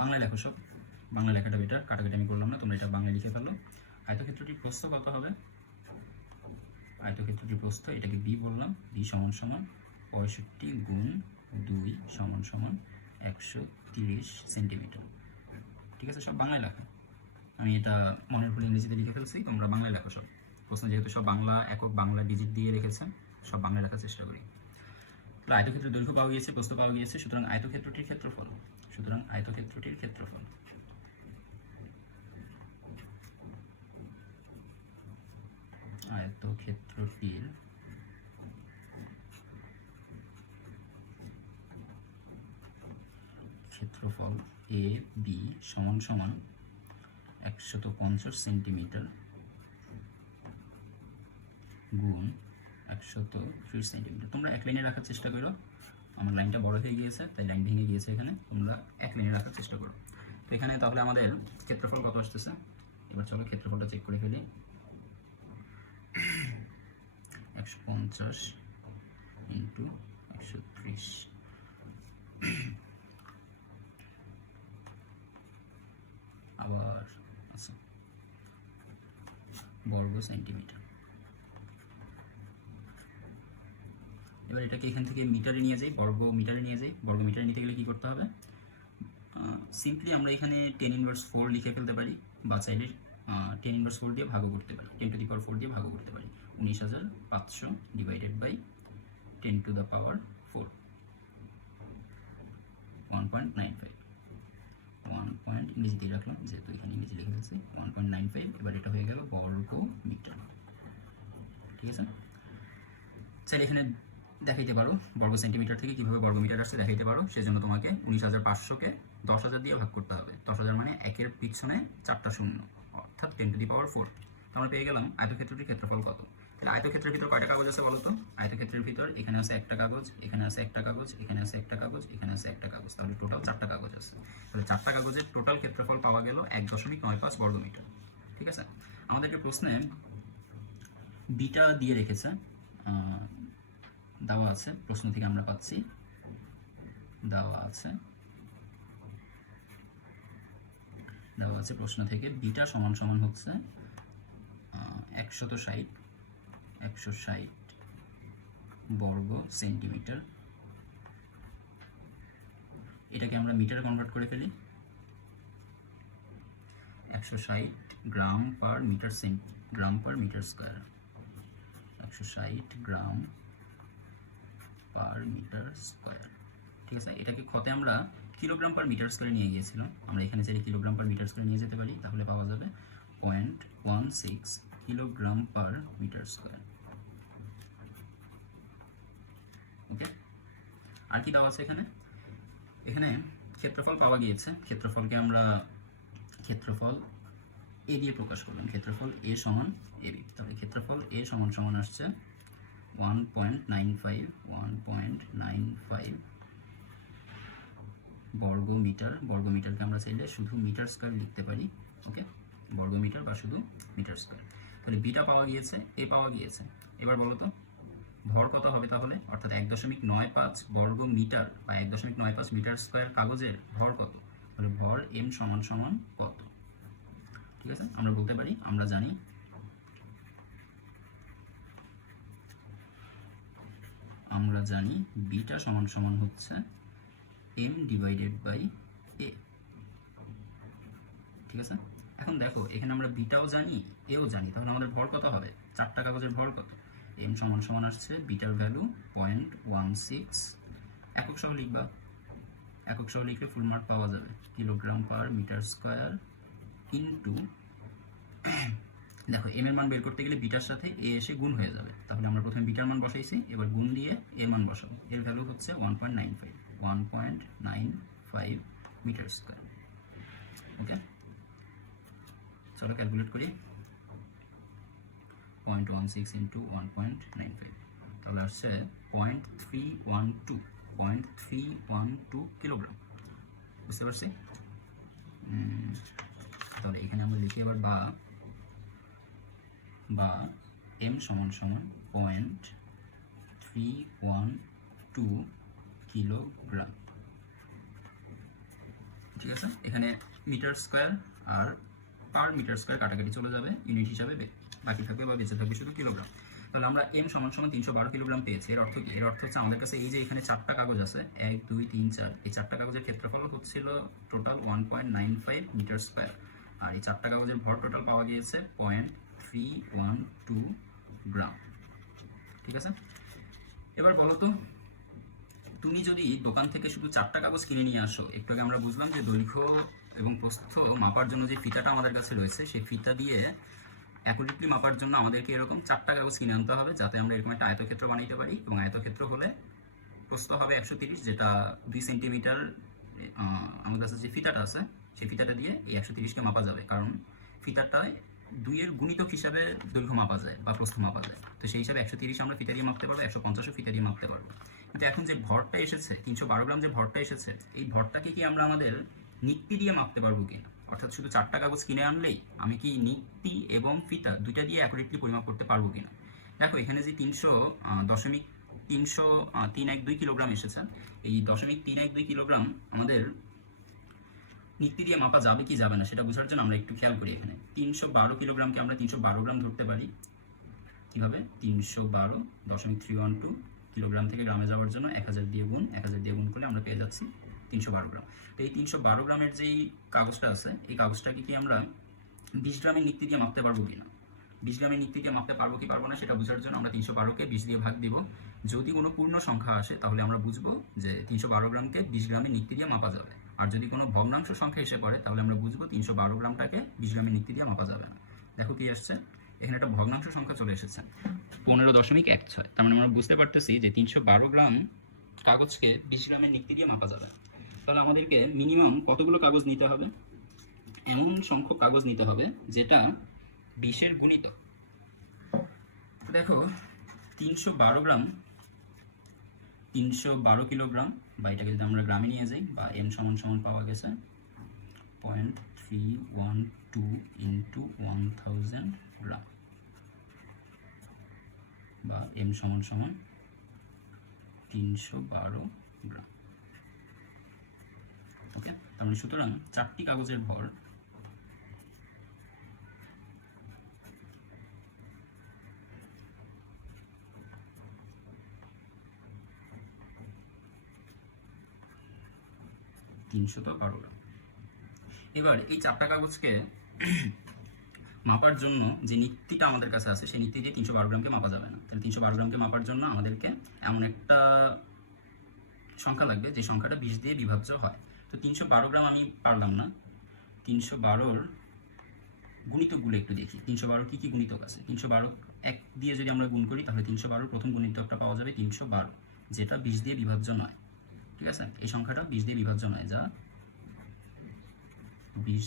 বাংলায় লেখো সব, বাংলা লেখাটা বেটার, কাটাকাটি আমি করলাম না, তোমরা এটা বাংলায় লিখে ফেলো। আয়তক্ষেত্রটির প্রস্থ কত হবে? আয়তক্ষেত্রটির প্রস্থ, এটাকে বি বললাম, বি সমান সমান 65 গুণ 2 সমান সমান 130 সেন্টিমিটার। ঠিক আছে, সব বাংলায় লেখা, আমি এটা মনের ভুল ইংরেজিতে লিখে ফেলছি, তোমরা বাংলায় লেখো সব। প্রশ্ন যেহেতু সব বাংলা একক, বাংলা ডিজিট দিয়ে রেখেছেন, সব বাংলায় লেখার চেষ্টা করি। আয়তক্ষেত্রের দৈর্ঘ্য পাওয়া গিয়েছে, প্রস্থ পাওয়া গিয়েছে, সুতরাং আয়তক্ষেত্রটির ক্ষেত্রফল, আয়তক্ষেত্রটির ক্ষেত্রফল ক্ষেত্রফল এ বি সমান সমান 150 সেন্টিমিটার গুণ 130 সেন্টিমিটার। তোমরা এক লাইনে রাখার চেষ্টা করো, আমার লাইনটা বড় হয়ে গিয়েছে তাই লাইন ভেঙে গিয়েছে, এখানে তোমরা এক লাইনে রাখার চেষ্টা করো। তো এখানে তাহলে আমাদের ক্ষেত্রফল কত আসতেছে? এবার চলো ক্ষেত্রফলটা চেক করে ফেলি। 150 ইন্টু 130, আবার আচ্ছা বর্গ সেন্টিমিটার। এবার এটাকে এখান থেকে মিটারে নিয়ে যাই, বর্গ মিটারে নিয়ে যাই। বর্গ মিটারে নিতে গেলে কী করতে হবে? সিম্পলি আমরা এখানে 10^4 লিখে ফেলতে পারি, বা চাইলে 10^4 দিয়ে ভাগও করতে পারি, 10^4 দিয়ে ভাগও করতে পারি। 19,500 ডিভাইডেড বাই 10^4, 1.95, 1 ইংরেজিতেই রাখলাম যেহেতু এখানে ইংরেজি লিখে ফেলছি, 1.95। এবার এটা হয়ে গেল বর্গ মিটার। ঠিক আছে, চাইলে এখানে দেখাইতে পারো বর্গ সেন্টিমিটার থেকে কীভাবে বর্গ মিটার আসছে দেখাইতে পারো। সেজন্য তোমাকে 19,500কে 10,000 দিয়ে ভাগ করতে হবে। 10,000 মানে একের পিছনে 4টা শূন্য, অর্থাৎ 10^4। তো আমরা পেয়ে গেলাম আয়তক্ষেত্রটির ক্ষেত্রফল কত। তাহলে আয়তক্ষেত্রের ভিতর কয়টা কাগজ আছে বলো তো? আয়তক্ষেত্রের ভিতর এখানে আছে একটা কাগজ, এখানে আছে একটা কাগজ, এখানে আছে একটা কাগজ, এখানে আছে একটা কাগজ, তাহলে টোটাল 4টা কাগজ আছে। তাহলে 4টা কাগজের টোটাল ক্ষেত্রফল পাওয়া গেল 1.95 বর্গ মিটার। ঠিক আছে, আমাদেরকে প্রশ্নে বিটা দিয়ে রেখেছে, দেওয়া আছে, প্রশ্ন থেকে আমরা পাচ্ছি, দেওয়া আছে প্রশ্ন থেকে বিটা সমান সমান হচ্ছে 160 বর্গ সেন্টিমিটার। এটাকে আমরা মিটারে কনভার্ট করে ফেলি, 160 গ্রাম পার মিটার স্কয়ার, 160 গ্রাম পার মিটার স্কয়ার। ঠিক আছে, এটাকে ক্ষতে আমরা কিলোগ্রাম পার মিটার স্কয়ারে নিয়ে গিয়েছিলাম, আমরা এখানে চাইলে কিলোগ্রাম পার মিটার স্কয়ারে নিয়ে যেতে পারি, তাহলে পাওয়া যাবে 0.16 কিলোগ্রাম পার মিটার স্কয়ার। ওকে, আর কি দেওয়া আছে এখানে? এখানে ক্ষেত্রফল পাওয়া গিয়েছে, ক্ষেত্রফলকে আমরা ক্ষেত্রফল এ দিয়ে প্রকাশ করলাম, ক্ষেত্রফল এ সমান এবি। তাহলে ক্ষেত্রফল এ সমান সমান আসছে 1.95 বর্গ মিটার। বর্গ মিটারকে আমরা চাইলে শুধু মিটার স্কয়ার লিখতে পারি। ওকে, বর্গ মিটার বা শুধু মিটার স্কয়ার। তাহলে বিটা পাওয়া গিয়েছে, এ পাওয়া গিয়েছে। এবার বলো তো ভর কত হবে তাহলে? অর্থাৎ 1.95 বর্গ মিটার বা 1.95 মিটার স্কয়ার কাগজের ভর কত? তাহলে ভর এম সমান সমান কত? ঠিক আছে, আমরা বলতে পারি, আমরা জানি বিটা সমান সমান হচ্ছে m ডিভাইডেড বাই a। ঠিক আছে, এখন দেখো এখানে আমরা বিটাও জানি, এও জানি, তাহলে আমাদের ভর কত হবে? 4টা কাগজের ভর কত? m সমান সমান আসছে বিটার ভ্যালু 0.16, একক সহ লিখবা, একক সহ লিখলে ফুল মার্ক পাওয়া যাবে, kilogram per metre square into দেখো এম এর মান বের করতে গেলে বিটার সাথে এ এসে গুণ হয়ে যাবে, তাহলে আমরা প্রথমে বিটার মান বসাইছি, এবার গুণ দিয়ে এর মান বসাবো। এর ভ্যালু হচ্ছে 1.95 মিটার স্কোয়ার। ওকে, চলো ক্যালকুলেট করি। 0.16 ইন্টু 1.95, তাহলে আসছে 0.312 কিলোগ্রাম। বুঝতে পারছি? তাহলে এখানে আমরা লিখি এবার বা এম সমান সমান 0.312 কিলোগ্রাম। ঠিক আছে, এখানে মিটার স্কোয়ার আর পার মিটার স্কোয়ার কাটাকাটি চলে যাবে, ইউনিট হিসাবে বাকি থাকবে বা বেঁচে থাকবে শুধু কিলোগ্রাম। তাহলে আমরা এম সমান সমান 312 কিলোগ্রাম পেয়েছি। এর অর্থ কি? এর অর্থ হচ্ছে আমাদের কাছে এই যে এখানে 4টা কাগজ আছে, 1 2 3 4, এই 4টা কাগজের ক্ষেত্রফল হচ্ছিল টোটাল 1.95 মিটার স্কোয়ার, আর এই 4টা কাগজের ভর টোটাল পাওয়া গিয়েছে 0.312 গ্রাম। ঠিক আছে, এবার বলো তো, তুমি যদি দোকান থেকে শুধু 4টা কাগজ কিনে নিয়ে আসো, একটু আগে আমরা বুঝলাম যে দৈর্ঘ্য এবং প্রস্থ মাপার জন্য যে ফিতাটা আমাদের কাছে রয়েছে, সেই ফিতা দিয়ে অ্যাকুরেটলি মাপার জন্য আমাদেরকে এরকম 4টা কাগজ কিনে আনতে হবে, যাতে আমরা এরকম একটা আয়তক্ষেত্র বানাইতে পারি। এবং আয়তক্ষেত্র হলে প্রস্থ হবে 130, যেটা 2 সেন্টিমিটার। আমাদের কাছে যে ফিতাটা আছে, সেই ফিতাটা দিয়ে এই 130কে মাপা যাবে, কারণ ফিতাটায় 2 এর গুণিতক হিসাবে দৈর্ঘ্য মাপা যায় বা প্রস্থ মাপা যায়। তো সেই হিসাবে 130 আমরা ফিতা দিয়ে মাপতে পারবো, 150ও ফিতা দিয়ে মাপতে পারবো। কিন্তু এখন যে ভরটা এসেছে, 312 গ্রাম যে ভরটা এসেছে, এই ভরটাকে কি আমরা আমাদের নিক্তি দিয়ে মাপতে পারবো কিনা? অর্থাৎ শুধু 4টা কাগজ কিনে আনলেই আমি কি নিক্তি এবং ফিতা দুইটা দিয়ে অ্যাকুরেটলি পরিমাপ করতে পারবো কিনা? দেখো এখানে যে 3.312 কিলোগ্রাম এসেছে, এই 0.312 কিলোগ্রাম আমাদের নিক্তি দিয়ে মাপা যাবে কি যাবে না সেটা বোঝার জন্য আমরা একটু খেয়াল করি। এখানে 312 কিলোগ্রামকে আমরা 312 গ্রাম ধরতে পারি। কীভাবে? 312.312 কিলোগ্রাম থেকে গ্রামে যাওয়ার জন্য 1000 দিয়ে গুণ করলে আমরা পেয়ে যাচ্ছি 312 গ্রাম। তো এই 312 গ্রামের যেই কাগজটা আছে, এই কাগজটাকে কি আমরা 20 গ্রামের নিক্তি দিয়ে মাপতে পারবো কিনা? 20 গ্রামের নিক্তি দিয়ে মাপতে পারবো কি পারবো না সেটা বোঝার জন্য আমরা 312কে 20 দিয়ে ভাগ দিব। যদি কোনো পূর্ণ সংখ্যা আসে তাহলে আমরা বুঝবো যে 312 গ্রামকে 20 গ্রামের নিক্তি দিয়ে মাপা যাবে। আর যদি কোনো ভগ্নাংশ সংখ্যা এসে পড়ে তাহলে আমরা বুঝবো 312 গ্রামটাকে 20 গ্রামের নিক্তি দিয়ে মাপা যাবে না। দেখো কি আসছে, এখানে একটা ভগ্নাংশ সংখ্যা চলে এসেছে 15.16। তার মানে আমরা বুঝতে পারতেছি যে 312 গ্রাম কাগজকে 20 গ্রামের নিক্তি দিয়ে মাপা যাবে। তাহলে আমাদেরকে মিনিমাম কতগুলো কাগজ নিতে হবে? এমন সংখ্যক কাগজ নিতে হবে যেটা 20-এর গুণিতক। দেখো 312 কিলোগ্রাম, বা এটাকে যদি আমরা গ্রামে নিয়ে যাই, বা এম সমান সমান পাওয়া গেছে 0.312 ইন্টু 1000 গ্রাম, বা এম সমান সমান 312 গ্রাম। ওকে, তার মানে সুতরাং 4টি কাগজের ভর $312 গ্রাম। এবার এই 4টা কাগজকে মাপার জন্য যে নিক্তিটা আমাদের কাছে আছে, সেই নিক্তি দিয়ে 312 গ্রামকে মাপা যাবে না। তাহলে 312 গ্রামকে মাপার জন্য আমাদেরকে এমন একটা সংখ্যা লাগবে যে সংখ্যাটা 20 দিয়ে বিভাজ্য হয়। তো 312 গ্রাম আমি পারলাম না। 312-র গুণিতকগুলো একটু দেখি। 312 কী কী গুণিতক আছে? 312 1 দিয়ে যদি আমরা গুণ করি তাহলে 312 প্রথম গুণিতকটা পাওয়া যাবে 312, যেটা 20 দিয়ে বিভাজ্য নয়। ঠিক আছে, এই সংখ্যাটা 20 দিয়ে বিভাজ্য নয়, যা 20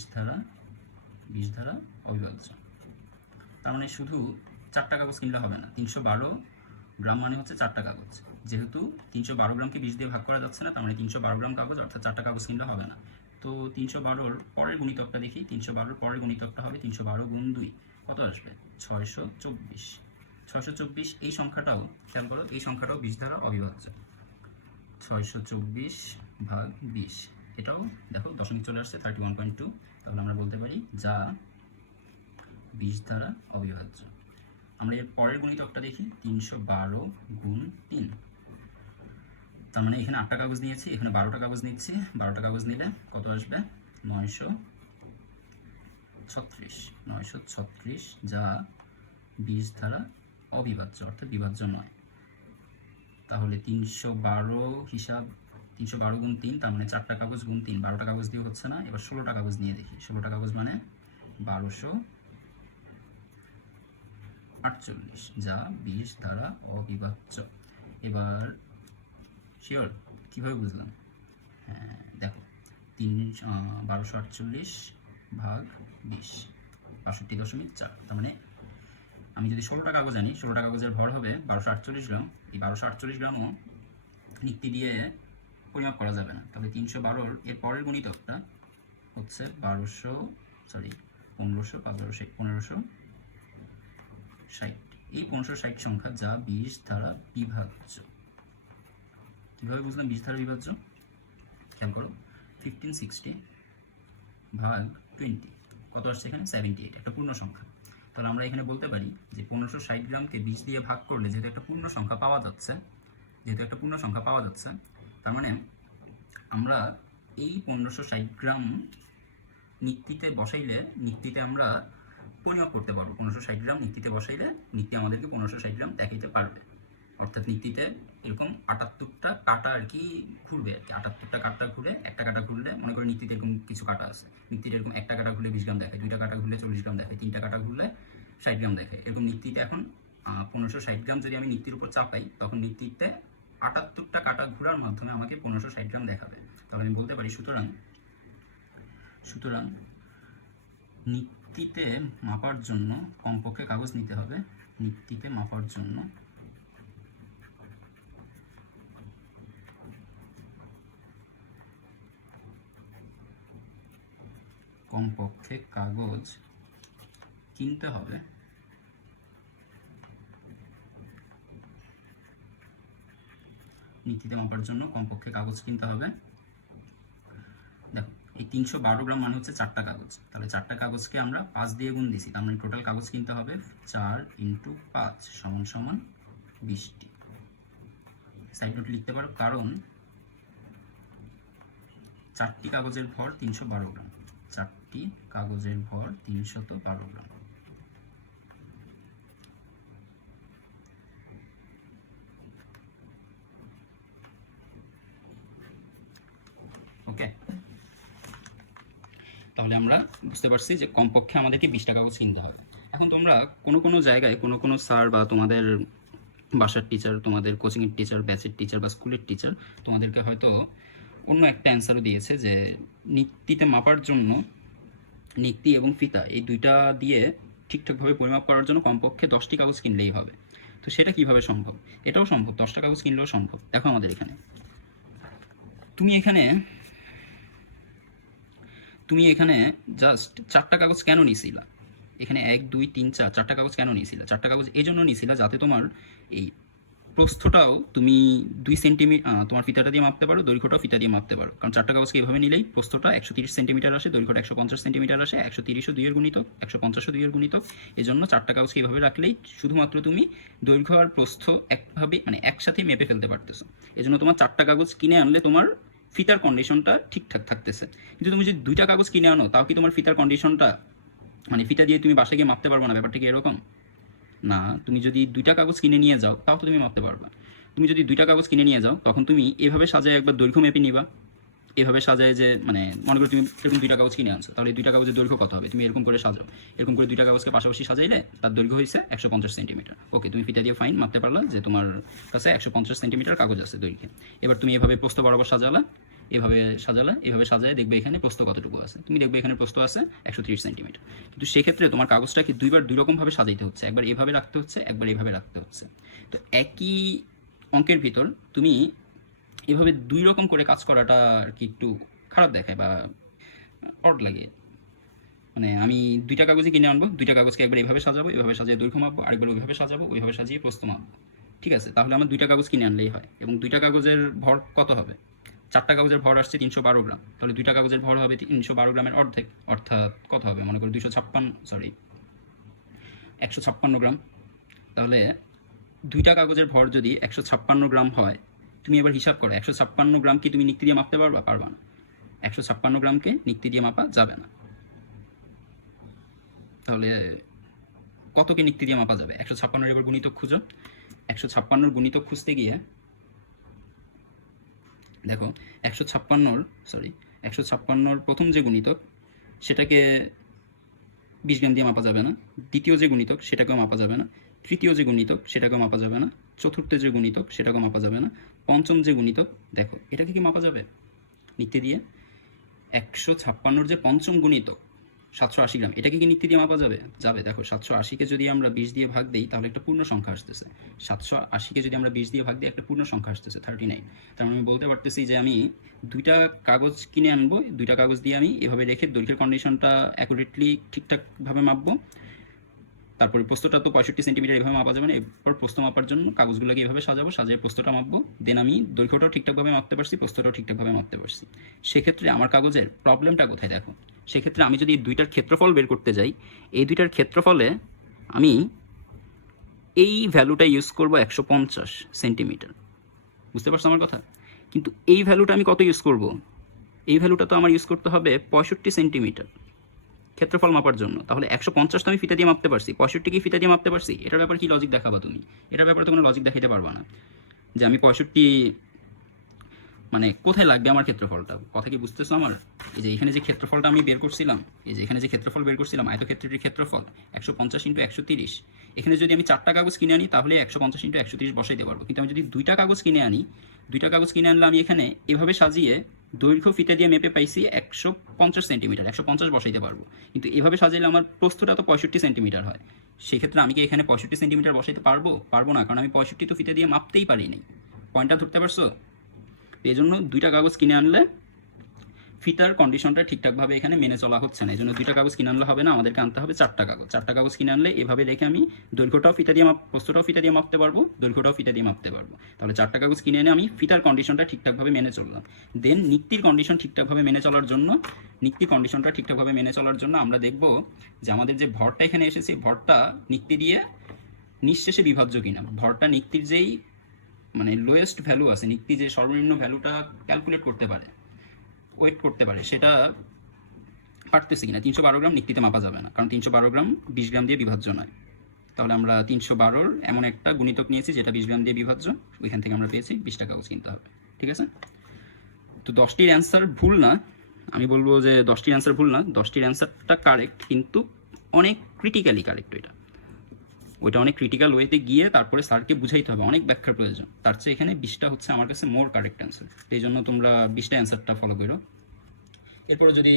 দ্বারা অবিভাজ্য। তার মানে শুধু 4টা কাগজ কিনলে হবে না। 312 গ্রাম মানে হচ্ছে 4টা কাগজ। যেহেতু 312 গ্রামকে 20 দিয়ে ভাগ করা যাচ্ছে না, তার মানে 312 গ্রাম কাগজ, অর্থাৎ 4টা কাগজ কিনলে হবে না। তো 312-র পরের গুণিতকটা দেখি। 312-র পরের গুণিতকটা হবে 312 গুণ 2, কত আসবে? 624। 624 এই সংখ্যাটাও খেয়াল করো, এই সংখ্যাটাও 20 দ্বারা অবিভাজ্য। 624 ভাগ 20, এটাও দেখো দশমিক চলে আসছে 31.2। তাহলে আমরা বলতে পারি যা 20 দ্বারা অবিভাজ্য। আমরা এর পরের গুণিতকটা দেখি। 312 গুণ 3, তার মানে এখানে 8টা কাগজ নিয়েছি, এখানে 12টা কাগজ নিচ্ছি। 12টা কাগজ নিলে কত আসবে? 936, যা 20 দ্বারা অবিভাজ্য, অর্থাৎ বিভাজ্য নয়। তাহলে 312 গুণ 3, তার মানে 4টা কাগজ গুণ 3, 12টা কাগজ দিয়ে হচ্ছে না। এবার 16টা কাগজ নিয়ে দেখি। 16টা কাগজ মানে 48, যা 20 দ্বারা অবিভাজ্য। এবার শিওর কীভাবে বুঝলাম? হ্যাঁ দেখো, 1248 ভাগ 20, 62.4। তার মানে আমি যদি 16টা কাগজ আনি, 16টা কাগজের ভর হবে 1248 গ্রাম। এই 1248 গ্রামও নিক্তি দিয়ে পরিমাপ করা যাবে না। তবে 312 এর পরের গুণিতকটা হচ্ছে 1560। এই 1560 সংখ্যা যা 20 দ্বারা বিভাজ্য। কীভাবে বুঝলাম 20 দ্বারা বিভাজ্য? খেয়াল করো, 1560 ভাগ 20 কত আসছে এখানে? 78, একটা পূর্ণ সংখ্যা। তাহলে আমরা এখানে বলতে পারি যে 1560 গ্রামকে 20 দিয়ে ভাগ করলে যেহেতু একটা পূর্ণ সংখ্যা পাওয়া যাচ্ছে, তার মানে আমরা এই 1560 গ্রাম নিক্তিতে বসাইলে নিক্তিতে আমরা পরিমাপ করতে পারবো। 1560 গ্রাম নিক্তিতে বসাইলে নিক্তি আমাদেরকে 1560 গ্রাম দেখাইতে পারবে। অর্থাৎ নিক্তিতে এরকম 78টা কাটা আর কি ঘুরবে আর কি। 78টা কাটা ঘুরে, একটা কাটা ঘুরলে মনে করে নিক্তিতে এরকম কিছু কাটা আছে, নিক্তিতে এরকম একটা কাটা ঘুরলে 20 গ্রাম দেখায়, দুইটা কাটা ঘুরলে 40 গ্রাম দেখায়, তিনটা কাটা ঘুরলে 60 গ্রাম দেখায়। এরকম নিক্তিতে এখন 1560 গ্রাম যদি আমি নিক্তির উপর চাপাই, তখন নিক্তিতে 78টা কাটা ঘোরার মাধ্যমে আমাকে 1560 গ্রাম দেখাবে। তাহলে আমি বলতে পারি সুতরাং নিক্তিতে মাপার জন্য কমপক্ষে কাগজ নিতে হবে। নিক্তিতে মাপার জন্য কমপক্ষে কাগজ কিনতে হবে। নিক্তিতে মাপার জন্য কমপক্ষে কাগজ কিনতে হবে। দেখো, এই 312 গ্রাম মানে হচ্ছে 4টা কাগজ। তাহলে 4টা কাগজকে আমরা 5 দিয়ে গুণ দিছি, তার মানে টোটাল কাগজ কিনতে হবে 4 × 5 = 20টি। সাইড নোট লিখতে পারো, কারণ 4টি কাগজের ভর 312 গ্রাম। 4টি কাগজের ভর 312 গ্রাম। ওকে, তাহলে আমরা বুঝতে পারছি যে কমপক্ষে আমাদেরকে 20টা কাগজ কিনতে হবে। এখন তোমরা কোনো জায়গায় কোনো স্যার বা তোমাদের বাসার টিচার, তোমাদের কোচিংয়ের টিচার, ব্যাচের টিচার বা স্কুলের টিচার তোমাদেরকে হয়তো অন্য একটা অ্যান্সারও দিয়েছে যে নিক্তিতে মাপার জন্য নিক্তি এবং ফিতা এই দুইটা দিয়ে ঠিকঠাকভাবে পরিমাপ করার জন্য কমপক্ষে 10টি কাগজ কিনলেই হবে। তো সেটা কিভাবে সম্ভব? এটাও সম্ভব, 10টা কাগজ কিনলেও সম্ভব। দেখো আমাদের এখানে তুমি এখানে জাস্ট 4টা কাগজ কেন নিয়েছিলা? এখানে 1 2 3 4 4টা কাগজ কেন নিয়েছিলা? 4টা কাগজ এই জন্য নিয়েছিলা যাতে তোমার এই প্রস্থটাও তুমি 2 সেন্টিমিটার তোমার ফিতাটা দিয়ে মাপতে পারো, দৈর্ঘ্যটাও ফিতা দিয়ে মাপতে পারো। কারণ 4টা কাগজকে এভাবে নিলেই প্রস্থটা 130 সেন্টিমিটার আসে, দৈর্ঘ্যটা 150 সেন্টিমিটার আসে। 130ও 2 এর গুণিতক, 150ও 2 এর গুণিতক। এই জন্য 4টা কাগজকে এভাবে রাখলেই শুধুমাত্র তুমি দৈর্ঘ্য আর প্রস্থ একভাবে মানে একসাথে মেপে ফেলতে পারতেছো। এই জন্য তোমার 4টা কাগজ কিনে আনলে তোমার ফিতার কন্ডিশনটা ঠিকঠাক থাকতেছে। কিন্তু তুমি যদি 2টা কাগজ কিনে আনো, তাও কি তোমার ফিতার কন্ডিশনটা মানে ফিতা দিয়ে তুমি বাসায় গিয়ে মাপতে পারবো না? ব্যাপারটা কি এরকম না? তুমি যদি 2টা কাগজ কিনে নিয়ে যাও, তাও তো তুমি মাপতে পারবা। তুমি যদি 2টা কাগজ কিনে নিয়ে যাও, তখন তুমি এভাবে সাজায় একবার দৈর্ঘ্য মেপে নিবা। এভাবে সাজায় যে মানে মনে করো তুমি এরকম 2টা কাগজ কিনে আনছো, তাহলে 2টা কাগজের দৈর্ঘ্য কত হবে? তুমি এরকম করে সাজাও, এরকম করে 2টা কাগজকে পাশাপাশি সাজাইলে তার দৈর্ঘ্য হয়েছে 150 সেন্টিমিটার। ওকে, তুমি ফিতা দিয়ে ফাইন মাপতে পারলা যে তোমার কাছে 150 সেন্টিমিটার কাগজ আছে দৈর্ঘ্যে। এবার তুমি এভাবে প্রস্থ বরাবর সাজালা, এভাবে সাজায় দেখবে এখানে প্রস্থ কতটুকু আছে। তুমি দেখবে এখানে প্রস্থ আছে 130 সেন্টিমিটার। কিন্তু সেক্ষেত্রে তোমার কাগজটাকে দুইবার দুই রকমভাবে সাজাইতে হচ্ছে, একবার এভাবে রাখতে হচ্ছে, একবার এভাবে রাখতে হচ্ছে। তো একই অঙ্কের ভিতর তুমি এভাবে 2 রকম করে কাজ করাটা আর কি একটু খারাপ দেখায় বা অড লাগে। মানে আমি 2টা কাগজই কিনে আনবো, 2টা কাগজকে একবার এভাবে সাজাবো, এভাবে সাজিয়ে দৈর্ঘ্য মাপবো, আরেকবার ওইভাবে সাজাবো, ওইভাবে সাজিয়ে প্রস্থ মাপবো। ঠিক আছে, তাহলে আমার 2টা কাগজ কিনে আনলেই হয়। এবং 2টা কাগজের ভর কত হবে? 4টা কাগজের ভর আসছে 312 গ্রাম, তাহলে 2টা কাগজের ভর হবে 312 গ্রামের অর্ধেক, অর্থাৎ কত হবে? মনে করো 156 গ্রাম। তাহলে 2টা কাগজের ভর যদি 156 গ্রাম হয়, তুমি এবার হিসাব করো 156 গ্রাম কি তুমি নিক্তি দিয়ে মাপতে পারবা? পারবা না। 156 গ্রামকে নিক্তি দিয়ে মাপা যাবে না। তাহলে কতকে নিক্তি দিয়ে মাপা যাবে? 156 এবার গুণিতক খুঁজো। 156 গুণিতক খুঁজতে গিয়ে দেখো 156 প্রথম যে গুণিতক সেটাকে 20 গ্রাম দিয়ে মাপা যাবে না, দ্বিতীয় যে গুণিতক সেটাকেও মাপা যাবে না, তৃতীয় যে গুণিতক সেটাকেও মাপা যাবে না, চতুর্থ যে গুণিতক সেটাকেও মাপা যাবে না, পঞ্চম যে গুণিতক দেখো এটাকে কি মাপা যাবে নিত্যি দিয়ে? 156 যে পঞ্চম গুণিতক 780 গ্রাম, এটাকে কি নিত্যি দিয়ে মাপা যাবে? যাবে। দেখো 780কে যদি আমরা 20 দিয়ে ভাগ দিই তাহলে একটা পূর্ণ সংখ্যা আসতেছে। 780কে যদি আমরা 20 দিয়ে ভাগ দিই একটা পূর্ণ সংখ্যা আসতেছে 39। তার মানে আমি বলতে পারতেছি যে আমি দুইটা কাগজ কিনে আনবো, দুইটা কাগজ দিয়ে আমি এভাবে রেখে দৈর্ঘ্যের কন্ডিশনটা অ্যাকুরেটলি ঠিকঠাকভাবে মাপবো। তারপরে প্রস্তটা তো 65 সেন্টিমিটার এভাবে মাপা যাবে না, এরপর প্রস্ত মাপার জন্য কাগজগুলোকে এভাবে সাজাবো, সাজিয়ে প্রস্তটা মাপবো, দেন আমি দৈর্ঘ্যটাও ঠিকঠাকভাবে মাপতে পারছি, প্রস্তটাও ঠিকঠাকভাবে মাপতে পারছি। সেক্ষেত্রে আমার কাগজের প্রবলেমটা কোথায় দেখো, সেক্ষেত্রে আমি যদি দুইটার ক্ষেত্রফল বের করতে যাই, এই দুইটার ক্ষেত্রফলে আমি এই ভ্যালুটা ইউজ করবো 150 সেন্টিমিটার, বুঝতে পারছো আমার কথা? কিন্তু এই ভ্যালুটা আমি কত ইউজ করব? এই ভ্যালুটা তো আমার ইউজ করতে হবে 65 সেন্টিমিটার ক্ষেত্রফল মাপার জন্য। তাহলে 150 তো আমি ফিতা দিয়ে মাপতে পারছি, 65 কি ফিতা দিয়ে মাপতে পারছি? এটার ব্যাপারে কি লজিক দেখাবা তুমি? এটার ব্যাপারে তো কোনো লজিক দেখাইতে পারবা না যে আমি 65 মানে কোথায় লাগবে আমার ক্ষেত্রফলটা, কথা কি বুঝতেছো আমার? এই যে এখানে যে ক্ষেত্রফলটা আমি বের করছিলাম, এই যে এখানে যে ক্ষেত্রফল বের করছিলাম আয়তক্ষেত্রটির ক্ষেত্রফল 150 × 130, এখানে যদি আমি 4টা কাগজ কিনে আনি তাহলে 150 × 130 বসাইতে পারবো। কিন্তু আমি যদি 2টা কাগজ কিনে আনি, 2টা কাগজ কিনে আনলে আমি এখানে এভাবে সাজিয়ে দৈর্ঘ্য ফিতা দিয়ে মেপে পাইছি 150 সেন্টিমিটার, 150 বসাইতে পারবো। কিন্তু এভাবে সাজাইলে আমার প্রস্থটা তো 65 সেন্টিমিটার হয়। সেক্ষেত্রে আমি কি এখানে 65 সেন্টিমিটার বসাইতে পারবো? পারবো না, কারণ আমি 65 তো ফিতা দিয়ে মাপতেই পারিনি। পয়েন্টটা ধরতে পারছো? এই জন্য 2টা কাগজ কিনে আনলে ফিতার কন্ডিশনটা ঠিকঠাকভাবে এখানে মেনে চলা হচ্ছে না। এই জন্য 2টা কাগজ কিনে আনলে হবে না, আমাদেরকে আনতে হবে 4টা কাগজ। 4টা কাগজ কিনে আনলে এভাবে রেখে আমি দৈর্ঘ্যটাও ফিতা দিয়ে প্রস্থটাও ফিতা দিয়ে মাপতে পারবো, দৈর্ঘ্যটাও ফিতা দিয়ে মাপতে পারবো। তাহলে 4টা কাগজ কিনে এনে আমি ফিতার কন্ডিশনটা ঠিকঠাকভাবে মেনে চললাম। দেন নিক্তির কন্ডিশন ঠিকঠাকভাবে মেনে চলার জন্য, নিক্তির কন্ডিশনটা ঠিকঠাকভাবে মেনে চলার জন্য আমরা দেখব যে আমাদের যে ভরটা এখানে এসেছে, ভরটা নিক্তি দিয়ে নিঃশেষে বিভাজ্য কিনা। ভরটা নিক্তির যেই মানে লোয়েস্ট ভ্যালু আছে, নিক্তি যে সর্বনিম্ন ভ্যালুটা ক্যালকুলেট করতে পারে, ওয়েট করতে পারে, সেটা পারতেছি কিনা। 312 গ্রাম নিক্তিতে মাপা যাবে না, কারণ 312 গ্রাম 20 গ্রাম দিয়ে বিভাজ্য নয়। তাহলে আমরা 312-র এমন একটা গুণিতক নিয়েছি যেটা 20 গ্রাম দিয়ে বিভাজ্য, ওইখান থেকে আমরা পেয়েছি 20টা কাগজ কিনতে হবে। ঠিক আছে? তো 10টির অ্যান্সার ভুল না, আমি বলবো যে 10টির অ্যান্সার ভুল না, 10টির অ্যান্সারটা কারেক্ট, কিন্তু অনেক ক্রিটিক্যালি কারেক্ট। ওইটা অনেক ক্রিটিক্যাল ওয়েতে গিয়ে তারপরে স্যারকে বুঝাইতে হবে, অনেক ব্যাখ্যার প্রয়োজন। তার চেয়ে এখানে 20টা হচ্ছে আমার কাছে মোর কারেক্ট অ্যান্সার। এই জন্য তোমরা 20টা অ্যান্সারটা ফলো করো। এরপরে যদি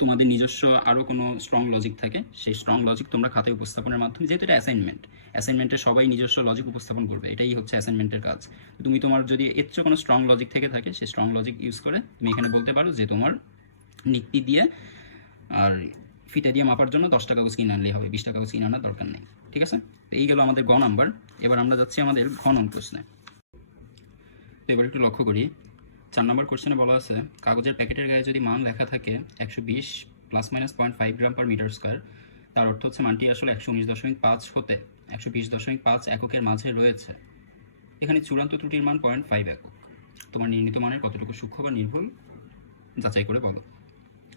তোমাদের নিজস্ব আরও কোনো স্ট্রং লজিক থাকে, সেই স্ট্রং লজিক তোমরা খাতায় উপস্থাপনের মাধ্যমে, যেহেতু এটা অ্যাসাইনমেন্টে সবাই নিজস্ব লজিক উপস্থাপন করবে, এটাই হচ্ছে অ্যাসাইনমেন্টের কাজ। তুমি তোমার যদি এর চেয়ে কোনো স্ট্রং লজিক থেকে থাকে, সেই স্ট্রং লজিক ইউজ করে তুমি এখানে বলতে পারো যে তোমার নিক্তি দিয়ে আর ফিতা দিয়ে মাপার জন্য 10টা কাগজ কিনে আনলেই হবে, 20টা কাগজ কিনে আনার দরকার নেই। ঠিক আছে? তো এই গেল আমাদের গ নাম্বার। এবার আমরা যাচ্ছি আমাদের ঘ নং প্রশ্নে। তো এবার একটু লক্ষ্য করি, 4 নম্বর কোশ্চেনে বলা আছে কাগজের প্যাকেটের গায়ে যদি মান লেখা থাকে 120 ± 0.5 গ্রাম পার মিটার স্কোয়ার, তার অর্থ হচ্ছে মানটি আসলে 119.5 হতে 120.5 এককের মাঝে রয়েছে। এখানে চূড়ান্ত ত্রুটির মান 0.5 একক। তোমার নির্ণীত মানের কতটুকু সূক্ষ্ম বা নির্ভুল যাচাই করে বলো।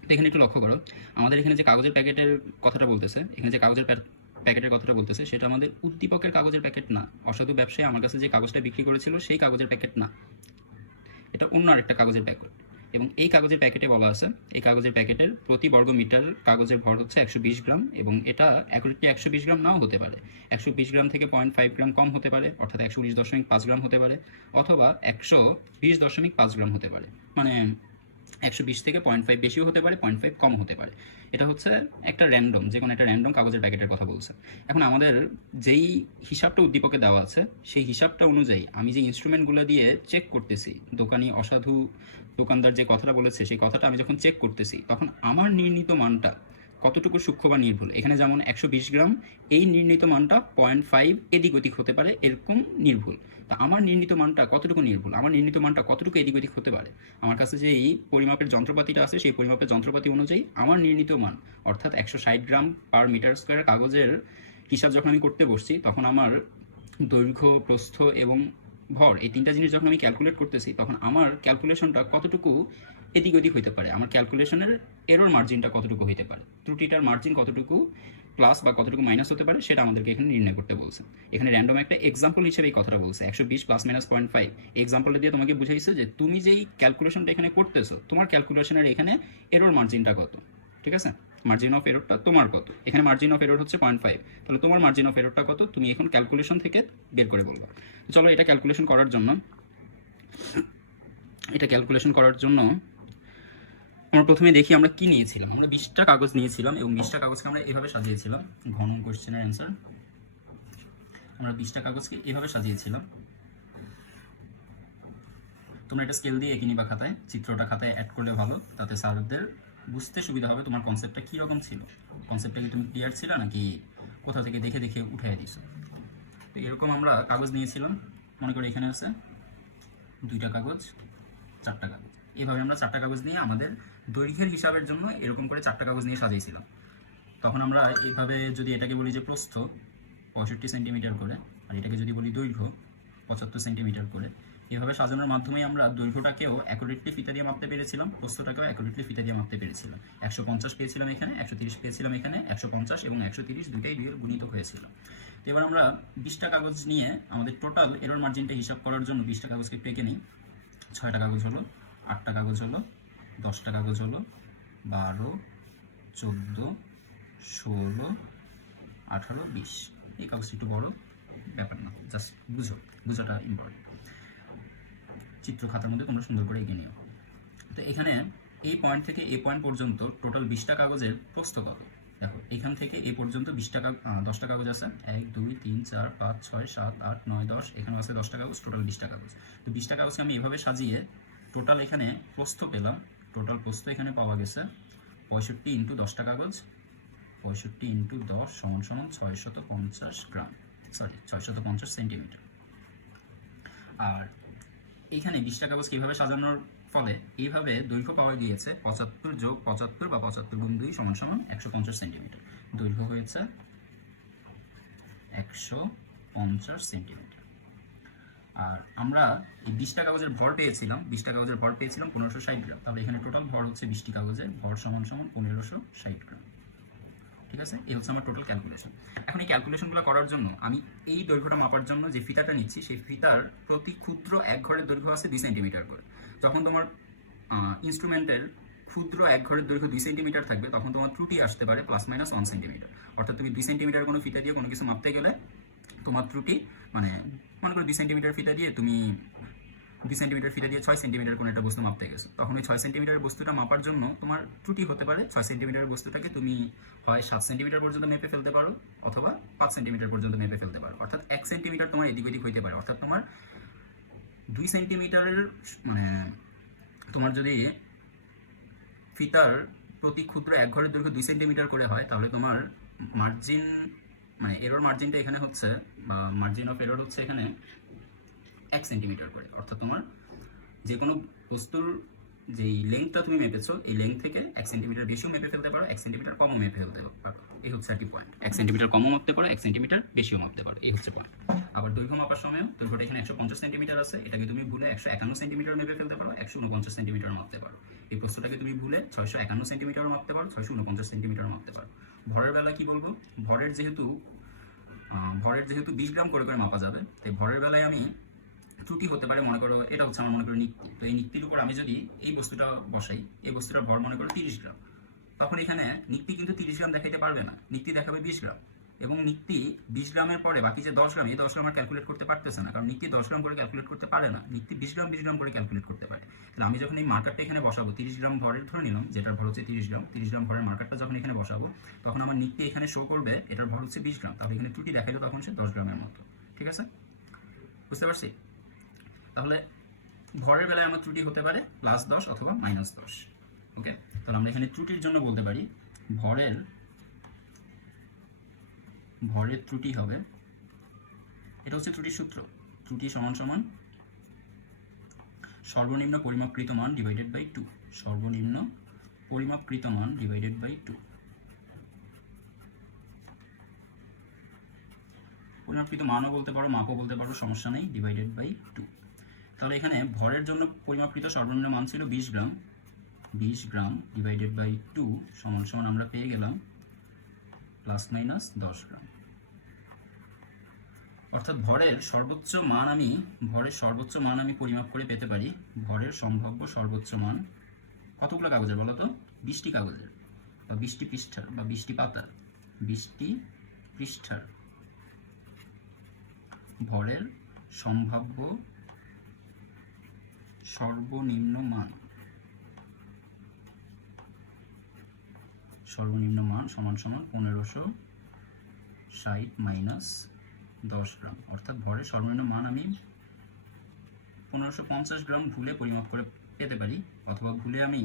তো এখানে একটু লক্ষ্য করো, আমাদের এখানে যে কাগজের প্যাকেটের কথাটা বলতেছে, এখানে যে কাগজের প্যাকেটের কথাটা বলতেছে সেটা আমাদের উদ্দীপকের কাগজের প্যাকেট না। অসাধু ব্যবসায়ী আমার কাছে যে কাগজটা বিক্রি করেছিল সেই কাগজের প্যাকেট না, এটা অন্য আরেকটা কাগজের প্যাকেট। এবং এই কাগজের প্যাকেটে বলা আছে এই কাগজের প্যাকেটের প্রতি বর্গ মিটার কাগজের ভর হচ্ছে 120 গ্রাম, এবং এটা অ্যাকুরেটলি 120 গ্রাম নাও হতে পারে, 120 গ্রাম থেকে 0.5 গ্রাম কম হতে পারে, অর্থাৎ 119.5 গ্রাম হতে পারে, অথবা 120.5 গ্রাম হতে পারে, মানে 120 থেকে 0.5 বেশিও হতে পারে, 0.5 কম হতে পারে। এটা হচ্ছে একটা র্যান্ডম, যে কোনো একটা র্যান্ডম কাগজের প্যাকেটের কথা বলছে। এখন আমাদের যেই হিসাবটা উদ্দীপকে দেওয়া আছে সেই হিসাবটা অনুযায়ী আমি যে ইনস্ট্রুমেন্টগুলো দিয়ে চেক করতেছি, দোকানি অসাধু দোকানদার যে কথাটা বলেছে সেই কথাটা আমি যখন চেক করতেছি, তখন আমার নির্ণীত মানটা কতটুকু সূক্ষ্ম বা নির্ভুল। এখানে যেমন 120 গ্রাম, এই নির্ণীত মানটা 0.5 এদিক ওদিক হতে পারে, এরকম নির্ভুল। তা আমার নির্ণীত মানটা কতটুকু নির্ভুল, আমার নির্ণীত মানটা কতটুকু এদিক ওদিক হতে পারে, আমার কাছে যে এই পরিমাপের যন্ত্রপাতিটা আছে সেই পরিমাপের যন্ত্রপাতি অনুযায়ী আমার নির্ণীত মান, অর্থাৎ 160 গ্রাম পার মিটার স্কোয়ার কাগজের হিসাব যখন আমি করতে বসছি, তখন আমার দৈর্ঘ্য, প্রস্থ এবং ভর, এই 3টা জিনিস যখন আমি ক্যালকুলেট করতেছি, তখন আমার ক্যালকুলেশনটা কতটুকু এদিক ওদিক হইতে পারে, আমার ক্যালকুলেশনের এরর মার্জিনটা কতটুকু হইতে পারে, ত্রুটিটার মার্জিন কতটুকু প্লাস বা কতটুকু মাইনাস হতে পারে, সেটা আমাদেরকে এখানে নির্ণয় করতে বলছে। এখানে র্যান্ডম একটা এক্সাম্পল হিসেবে এই কথাটা বলছে, 120 ± 0.5। এক্সাম্পলটা দিয়ে তোমাকে বুঝাইছে যে তুমি যেই ক্যালকুলেশনটা এখানে করতেছো, তোমার ক্যালকুলেশনের এখানে এরর মার্জিনটা কত। ঠিক আছে? মার্জিন অফ এররটা তোমার কত। এখানে মার্জিন অফ এরর হচ্ছে 0.5, তাহলে তোমার মার্জিন অফ এররটা কত তুমি এখন ক্যালকুলেশন থেকে বের করে বলবা। চলো এটা ক্যালকুলেশন করার জন্য আমরা প্রথমে দেখি আমরা কি নিয়েছিলাম। আমরা 20টা কাগজ নিয়েছিলাম এবং 20টা কাগজকে আমরা এভাবে সাজিয়েছিলাম। ঘন কোশ্চেনের অ্যান্সার, আমরা 20টা কাগজকে এভাবে সাজিয়েছিলাম। তোমরা এটা স্কেল দিয়ে এঁকে নিবা খাতায়, চিত্রটা খাতায় অ্যাড করলে ভালো, তাতে স্যারদের বুঝতে সুবিধা হবে তোমার কনসেপ্টটা কীরকম ছিল, কনসেপ্টটা কি তুমি ক্লিয়ার ছিল নাকি কোথাও থেকে দেখে দেখে উঠাই দিছো। তো এরকম আমরা কাগজ নিয়েছিলাম, মনে করো এখানে আছে 2টা কাগজ, 4টা কাগজ, এভাবে আমরা 4টা কাগজ নিয়ে আমাদের দৈর্ঘ্যের হিসাবের জন্য এরকম করে 4টা কাগজ নিয়ে সাজিয়েছিলাম। তখন আমরা এইভাবে যদি এটাকে বলি যে প্রস্থ 65 সেন্টিমিটার করে, আর এটাকে যদি বলি দৈর্ঘ্য 75 সেন্টিমিটার করে, এভাবে সাজানোর মাধ্যমে আমরা দৈর্ঘ্যটাকেও অ্যাকুরেটলি ফিতা দিয়ে মাপতে পেরেছিলাম, প্রস্থটাকেও অ্যাকুরেটলি ফিতা দিয়ে মাপতে পেরেছিলাম। 150 পেয়েছিলাম এখানে, 130 পেয়েছিলাম এখানে, 150 এবং 130 দুইটাই দিয়ে গুণিত হয়েছিল। তো এবার আমরা 20টা কাগজ নিয়ে আমাদের টোটাল এরর মার্জিনটা হিসাব করার জন্য 20টা কাগজকে পেকে নিই। 6টা কাগজ হলো, 8টা কাগজ হলো, 10টা কাগজ হলো, 12, 14, 16, 18, 20। এই কাগজটা একটু বড়, ব্যাপার না, জাস্ট বুঝাটা ইম্পর্টেন্ট। চিত্র খাতার মধ্যে তোমরা সুন্দর করে এগিয়ে নিও। তো এখানে এই পয়েন্ট থেকে এই পয়েন্ট পর্যন্ত টোটাল 20টা কাগজের প্রস্থ কত। দেখো এখান থেকে এই পর্যন্ত 10টা কাগজ আছে, 1 2 3 4 5 6 7 8 9 10, এখানে আছে 10টা কাগজ, টোটাল 20টা কাগজ। তো 20টা কাগজকে আমি এভাবে সাজিয়ে টোটাল এখানে প্রস্থ পেলাম। টোটাল প্রস্থ এখানে পাওয়া গেছে 65 ইন্টু 10টা কাগজ, 65 ইন্টু 10 সমান 650 গ্রাম, সরি 650 সেন্টিমিটার। আর এইখানে 20টা কাগজ কীভাবে সাজানোর ফলে এইভাবে দৈর্ঘ্য পাওয়া গিয়েছে 75 যোগ 75 বা 75 গুণ 2 সমান 150 সেন্টিমিটার। দৈর্ঘ্য হয়েছে 150 সেন্টিমিটার। আর আমরা এই 20টা কাগজের ভর পেয়েছিলাম, 20টা কাগজের ভর পেয়েছিলাম 1560 গ্রাম। তাহলে এখানে টোটাল ভর হচ্ছে 20টি কাগজের ভর সমান 1560 গ্রাম। ঠিক আছে, এই হচ্ছে আমার টোটাল ক্যালকুলেশন। এখন এই ক্যালকুলেশনগুলো করার জন্য আমি এই দৈর্ঘ্যটা মাপার জন্য যে ফিতাটা নিচ্ছি সেই ফিতার প্রতি ক্ষুদ্র এক ঘরের দৈর্ঘ্য আছে 2 সেন্টিমিটার করে। যখন তোমার ইনস্ট্রুমেন্টের ক্ষুদ্র এক ঘরের দৈর্ঘ্য 2 সেন্টিমিটার থাকবে তখন তোমার ত্রুটি আসতে পারে ±1 সেন্টিমিটার। অর্থাৎ তুমি 2 সেন্টিমিটার কোনো ফিতা দিয়ে কোনো কিছু মাপতে গেলে তোমার ত্রুটি, মানে মনে করো 2 সেন্টিমিটার ফিতা দিয়ে তুমি 2 সেন্টিমিটার ফিতা দিয়ে 6 সেন্টিমিটার কোনো একটা বস্তু মাপতে গেছো, তখন ওই 6 সেন্টিমিটারের বস্তুটা মাপার জন্য তোমার ত্রুটি হতে পারে। 6 সেন্টিমিটারের বস্তুটাকে তুমি হয় 7 সেন্টিমিটার পর্যন্ত মেপে ফেলতে পারো অথবা 5 সেন্টিমিটার পর্যন্ত মেপে ফেলতে পারো। অর্থাৎ 1 সেন্টিমিটার তোমার এদিক ওদিক হইতে পারে। অর্থাৎ তোমার 2 সেন্টিমিটারের মানে তোমার যদি ফিতার প্রতি ক্ষুদ্র এক ঘরের দৈর্ঘ্য 2 সেন্টিমিটার করে হয় তাহলে তোমার মার্জিন, মানে এরর মার্জিনটা এখানে হচ্ছে, বা মার্জিন অফ এরর হচ্ছে এখানে 1 সেন্টিমিটার করে। অর্থাৎ তোমার যে কোনো বস্তুর যেই লেন্থটা তুমি মেপেছো এই লেন্থ থেকে 1 সেন্টিমিটার বেশিও মেপে ফেলতে পারো, 1 সেন্টিমিটার কমও মেপে ফেলতে পারো। এই হচ্ছে আর কি পয়েন্ট। 1 সেন্টিমিটার কমও মাপতে পারো, 1 সেন্টিমিটার বেশিও মাপতে পারো, এই হচ্ছে পয়েন্ট। আবার দৈর্ঘ্য মাপার সময় দৈর্ঘ্যটা এখানে 150 সেন্টিমিটার আছে, এটাকে তুমি ভুলে 151 সেন্টিমিটার মেপে ফেলতে পারো, 149 সেন্টিমিটার মাপতে পারো। এই প্রস্থটাকে তুমি ভুলে 651 সেন্টিমিটার মাপতে পারো, 649 সেন্টিমিটার মাপতে পারো। ভরের বেলা কি বলবো, ভরের যেহেতু 20 গ্রাম করে করে মাপা যাবে, তাই ভরের বেলায় আমি ত্রুটি হতে পারে। মনে করো এটা হচ্ছে আমার মনে করো নিক্তি, তো এই নিক্তির উপর আমি যদি এই বস্তুটা বসাই, এই বস্তুটার ভর মনে করো 30 গ্রাম, তখন এখানে নিক্তি কিন্তু 30 গ্রাম দেখাইতে পারবে না, নিক্তি দেখাবে 20 গ্রাম। এবং নিক্তি 20 গ্রামের পরে বাকি যে 10 গ্রাম, এই 10 গ্রাম আর ক্যালকুলেট করতে পারতেছে না, কারণ নিক্তি 10 গ্রাম করে ক্যালকুলেট করতে পারে না, নিক্তি 20 গ্রাম করে ক্যালকুলেট করতে পারে। তাহলে আমি যখন এই মার্কারটা এখানে বসাবো 30 গ্রাম ভরের ধরে নিলাম, যেটার ভর হচ্ছে 30 গ্রাম ভরের মার্কারটা যখন এখানে বসাবো তখন আমার নিক্তি এখানে শো করবে এটার ভর হচ্ছে 20 গ্রাম, তাহলে এখানে ত্রুটি দেখাইলো তখন সে 10 গ্রামের মতো। ঠিক আছে, বুঝতে পারছি? তাহলে ভরের বেলায় আমার ত্রুটি হতে পারে +10 অথবা -10। ওকে, তাহলে আমরা এখানে ত্রুটির জন্য বলতে পারি ভরের ত্রুটি হবে, এটা হচ্ছে ত্রুটির সূত্র, ত্রুটি সমান সর্বনিম্ন পরিমাপকৃত মান ডিভাইডেড বাই 2, সর্বনিম্ন পরিমাপকৃত মান ডিভাইডেড বাই 2। পরিমাপকৃত মানও বলতে পারো, মাপও বলতে পারো, সমস্যা নেই, ডিভাইডেড বাই 2। তাহলে এখানে ভরের জন্য পরিমাপকৃত সর্বনিম্ন মান ছিল 20 গ্রাম, 20 গ্রাম ডিভাইডেড বাই 2 সমান আমরা পেয়ে গেলাম ±10 গ্রাম। অর্থাৎ ভরের সর্বোচ্চ মান আমি পরিমাপ করে পেতে পারি। ভরের সম্ভাব্য সর্বোচ্চ মান কতগুলো কাগজের বলো তো? 20টি কাগজের। বা 20টি পৃষ্ঠার বা 20টি পাতার 20টি পৃষ্ঠার ভরের সম্ভাব্য সর্বনিম্ন মান সমান সমান 1560 মাইনাস 10 গ্রাম। অর্থাৎ ভরের সর্বনিম্ন মান আমি 1550 গ্রাম ভুলে পরিমাপ করে পেতে পারি, অথবা ভুলে আমি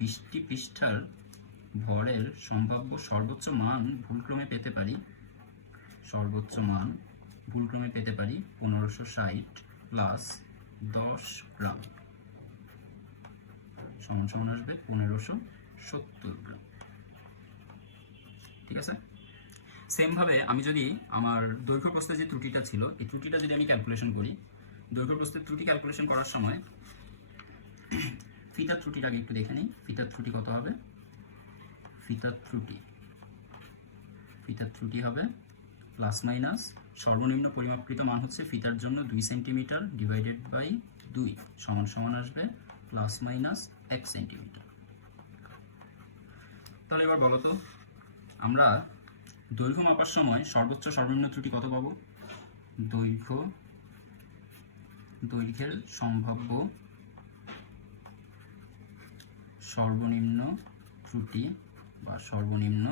20টি পৃষ্ঠার ভরের সম্ভাব্য সর্বোচ্চ মান ভুলক্রমে পেতে পারি। 1560 প্লাস 10 গ্রাম সমান সমান আসবে 1570 গ্রাম। ঠিক আছে। সেম ভাবে আমি যদি আমার দৈর্ঘ্য প্রস্থের যে ত্রুটিটা ছিল, এই ত্রুটিটা যদি আমি ক্যালকুলেশন করি, দৈর্ঘ্য প্রস্থের ত্রুটি ক্যালকুলেশন করার সময় ফিতার ত্রুটিটাকে একটু দেখে নিই। ফিতার ত্রুটি কত হবে? ফিতার ত্রুটি হবে প্লাস মাইনাস সর্বনিম্ন পরিমাপকৃত মান হচ্ছে ফিতার জন্য 2 সেন্টিমিটার ডিভাইডেড বাই 2 সমান সমান আসবে প্লাস মাইনাস 1 সেন্টিমিটার। তাহলে এবার বলো তো, আমরা দৈর্ঘ্য মাপার সময় সর্বোচ্চ সর্বনিম্ন ত্রুটি কত পাবো? দৈর্ঘ্যের সম্ভাব্য সর্বনিম্ন ত্রুটি বা সর্বনিম্ন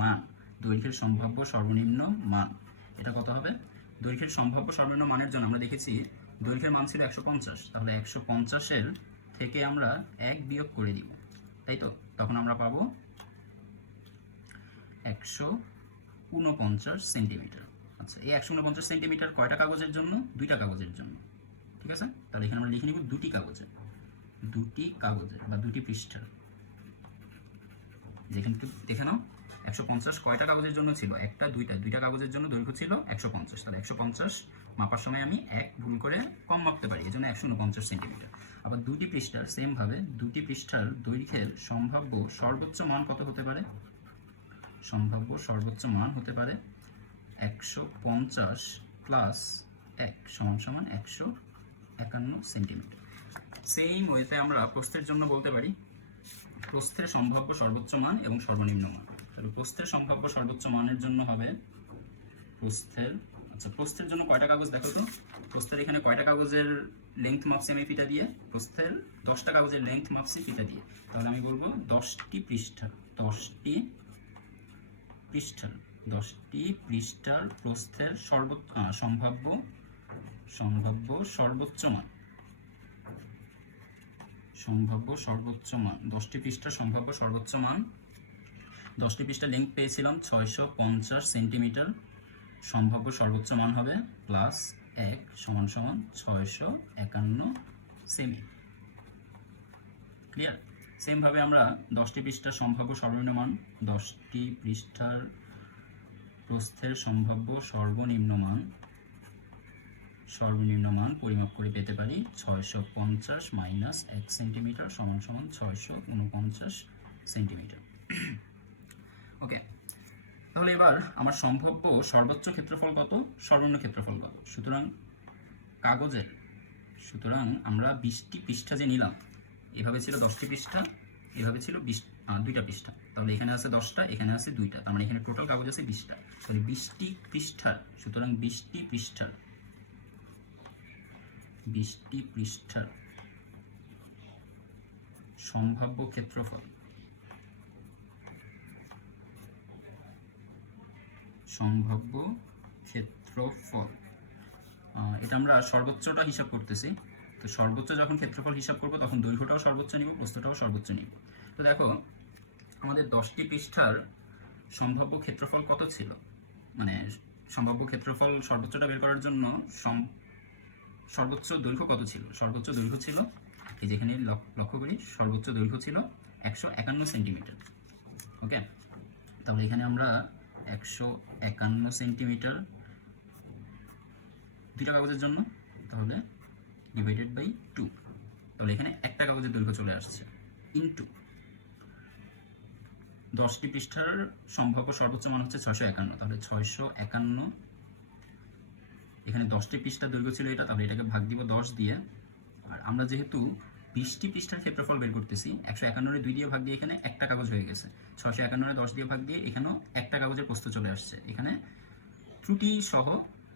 মান, দৈর্ঘ্যের সম্ভাব্য সর্বনিম্ন মান, এটা কত হবে? দৈর্ঘ্যের সম্ভাব্য সর্বনিম্ন মানের জন্য আমরা দেখেছি দৈর্ঘ্যের মান ছিল 150, তাহলে 150-এর থেকে আমরা 1 বিয়োগ করে দিব, তাই তো? তখন আমরা পাবো 149 সেন্টিমিটার। আচ্ছা, এই 149 সেন্টিমিটার কয়টা কাগজের জন্য? 2টা কাগজের জন্য। ঠিক আছে, তাহলে এখানে আমরা লিখে নিব 2টি কাগজের বা 2টি পৃষ্ঠার। যেখানে দেখে নাও 150 কয়টা কাগজের জন্য ছিল? একটা, দুইটা কাগজের জন্য দৈর্ঘ্য ছিল 150। তাহলে 150 মাপার সময় আমি 1 ভুল করে কম মাপতে পারি, এজন্য 149 সেন্টিমিটার। আবার 2টি পৃষ্ঠার সেম ভাবে 2টি পৃষ্ঠার দৈর্ঘ্যের সম্ভাব্য সর্বোচ্চ মান কত হতে পারে? সম্ভাব্য সর্বোচ্চ মান হতে পারে 150 প্লাস 1 সমান সমান 151 সেন্টিমিটার। সেম ওয়েতে আমরা প্রস্থের জন্য বলতে পারি প্রস্থের সম্ভাব্য সর্বোচ্চ মান এবং সর্বনিম্ন মান। তাহলে প্রস্থের সম্ভাব্য সর্বোচ্চ মানের জন্য হবে প্রস্থের জন্য কয়টা কাগজ দেখো তো? প্রস্থের এখানে কয়টা কাগজের লেংথ মাপছি আমি ফিতা দিয়ে? প্রস্থের 10টা কাগজের লেংথ মাপছি ফিতা দিয়ে। তাহলে আমি বলবো 10টি পৃষ্ঠার প্রস্থের সম্ভাব্য সর্বোচ্চ মান 10টি পৃষ্ঠার সম্ভাব্য সর্বোচ্চ মান। 10টি পৃষ্ঠা লেংথ পেয়েছিলাম 650 সেন্টিমিটার, সম্ভাব্য সর্বোচ্চ মান হবে প্লাস 1 সমান সমান 651 সেমি। ক্লিয়ার? সেম ভাবে আমরা 10টি পৃষ্ঠার সম্ভাব্য সর্বনিম্ন মান, 10টি পৃষ্ঠার প্রস্থের সম্ভাব্য সর্বনিম্ন মান পরিমাপ করে পেতে পারি 650 মাইনাস 1 সেন্টিমিটার সমান সমান 649 সেন্টিমিটার। ওকে, তাহলে এবার আমার সম্ভাব্য সর্বোচ্চ ক্ষেত্রফল কত, সর্বনিম্ন ক্ষেত্রফল কত? সুতরাং আমরা 20টি পৃষ্ঠা যে নিলাম, এভাবে ছিল 10টি পৃষ্ঠা, এভাবে ছিল 2টা পৃষ্ঠা। তাহলে এখানে আছে 10টা, এখানে আছে 2টা, তার মানে এখানে টোটাল কাগজ আছে 20টা। তাহলে 20টি পৃষ্ঠার সম্ভাব্য ক্ষেত্রফল এটা আমরা সর্বোচ্চটা হিসাব করতেছি। তো সর্বোচ্চ যখন ক্ষেত্রফল হিসাব করব তখন দৈর্ঘ্যটাও সর্বোচ্চ নিব, প্রস্থটাও সর্বোচ্চ নিব। তো দেখো আমাদের 10টি পৃষ্ঠার সম্ভাব্য ক্ষেত্রফল কত ছিল, মানে সম্ভাব্য ক্ষেত্রফল সর্বোচ্চটা বের করার জন্য সর্বোচ্চ দৈর্ঘ্য কত ছিল? সর্বোচ্চ দৈর্ঘ্য ছিল, এই যেখানে লক্ষ্য করি, সর্বোচ্চ দৈর্ঘ্য ছিল 151 সেন্টিমিটার। ওকে, তাহলে এখানে আমরা 151 সেন্টিমিটার 2টা কাগজের জন্য, তাহলে ডিভাইডেড বাই 2, তাহলে এখানে একটা কাগজের দৈর্ঘ্য চলে আসছে ইনটু 10টি পৃষ্ঠার সম্ভাব্য সর্বোচ্চ মান হচ্ছে 651, তাহলে 651, এখানে 10টি পৃষ্ঠার দৈর্ঘ্য ছিল এটা, তাহলে এটাকে ভাগ দিব 10 দিয়ে। আর আমরা যেহেতু 20টি পৃষ্ঠার ক্ষেত্রফল বের করতেছি, 151 2 দিয়ে ভাগ দিয়ে এখানে একটা কাগজ হয়ে গেছে, 651 10 দিয়ে ভাগ দিয়ে এখানেও একটা কাগজের প্রস্থ চলে আসছে, এখানে ত্রুটি সহ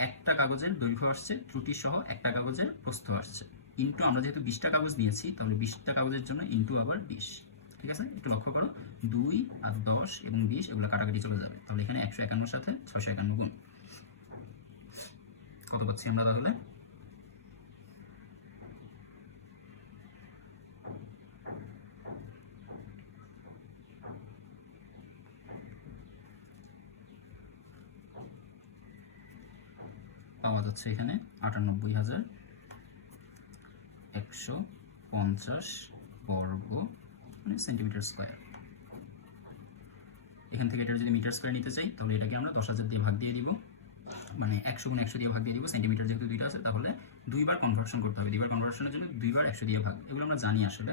একটা কাগজের দৈর্ঘ্য আসছে, ত্রুটি সহ একটা কাগজের প্রস্থ আসছে, ইন্টু আমরা যেহেতু 20টা কাগজ নিয়েছি তাহলে 20টা কাগজের জন্য ইন্টু আবার 20। ঠিক আছে, একটু লক্ষ্য করো, 2 আর 10 এবং 20 এগুলো কাটাকাটি চলে যাবে, তাহলে এখানে 151 সাথে 651 গুণ, কত পাচ্ছি আমরা তাহলে? পাওয়া যাচ্ছে এখানে 98,150 বর্গ মানে সেন্টিমিটার স্কোয়ার। এখান থেকে এটা যদি মিটার স্কোয়ার নিতে চাই তাহলে এটাকে আমরা 10,000 দিয়ে ভাগ দিয়ে দিব, মানে 100 গুণ 100 দিয়ে ভাগ দিয়ে দিব, সেন্টিমিটার যেহেতু দুইটা আছে তাহলে দুইবার কনভার্সন করতে হবে, দুইবার কনভার্সনের জন্য দুইবার 100 দিয়ে ভাগ, এগুলো আমরা জানি আসলে,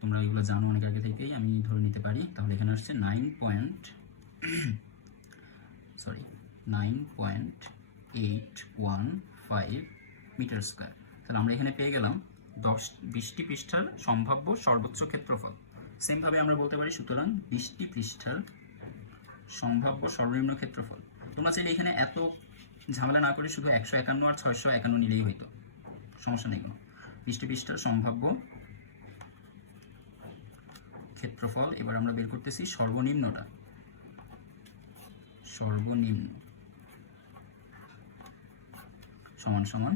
তোমরা এগুলো জানো অনেক আগে থেকেই, আমি ধরে নিতে পারি। তাহলে এখানে আসছে 9.815 মিটার স্কোয়ার। তাহলে আমরা এখানে পেয়ে গেলাম 20টি পৃষ্ঠার সম্ভাব্য সর্বোচ্চ ক্ষেত্রফল। সেমভাবে আমরা বলতে পারি সুতরাং 20টি পৃষ্ঠার সম্ভাব্য সর্বনিম্ন ক্ষেত্রফল। তোমরা চাইলে এখানে এত ঝামেলা না করে শুধু 151 আর 651 নিলেই হইতো, সমস্যা নেই কোনো। 20টি পৃষ্ঠার সম্ভাব্য ক্ষেত্রফল, এবার আমরা বের করতেছি সর্বনিম্নটা, সর্বনিম্ন সমান সমান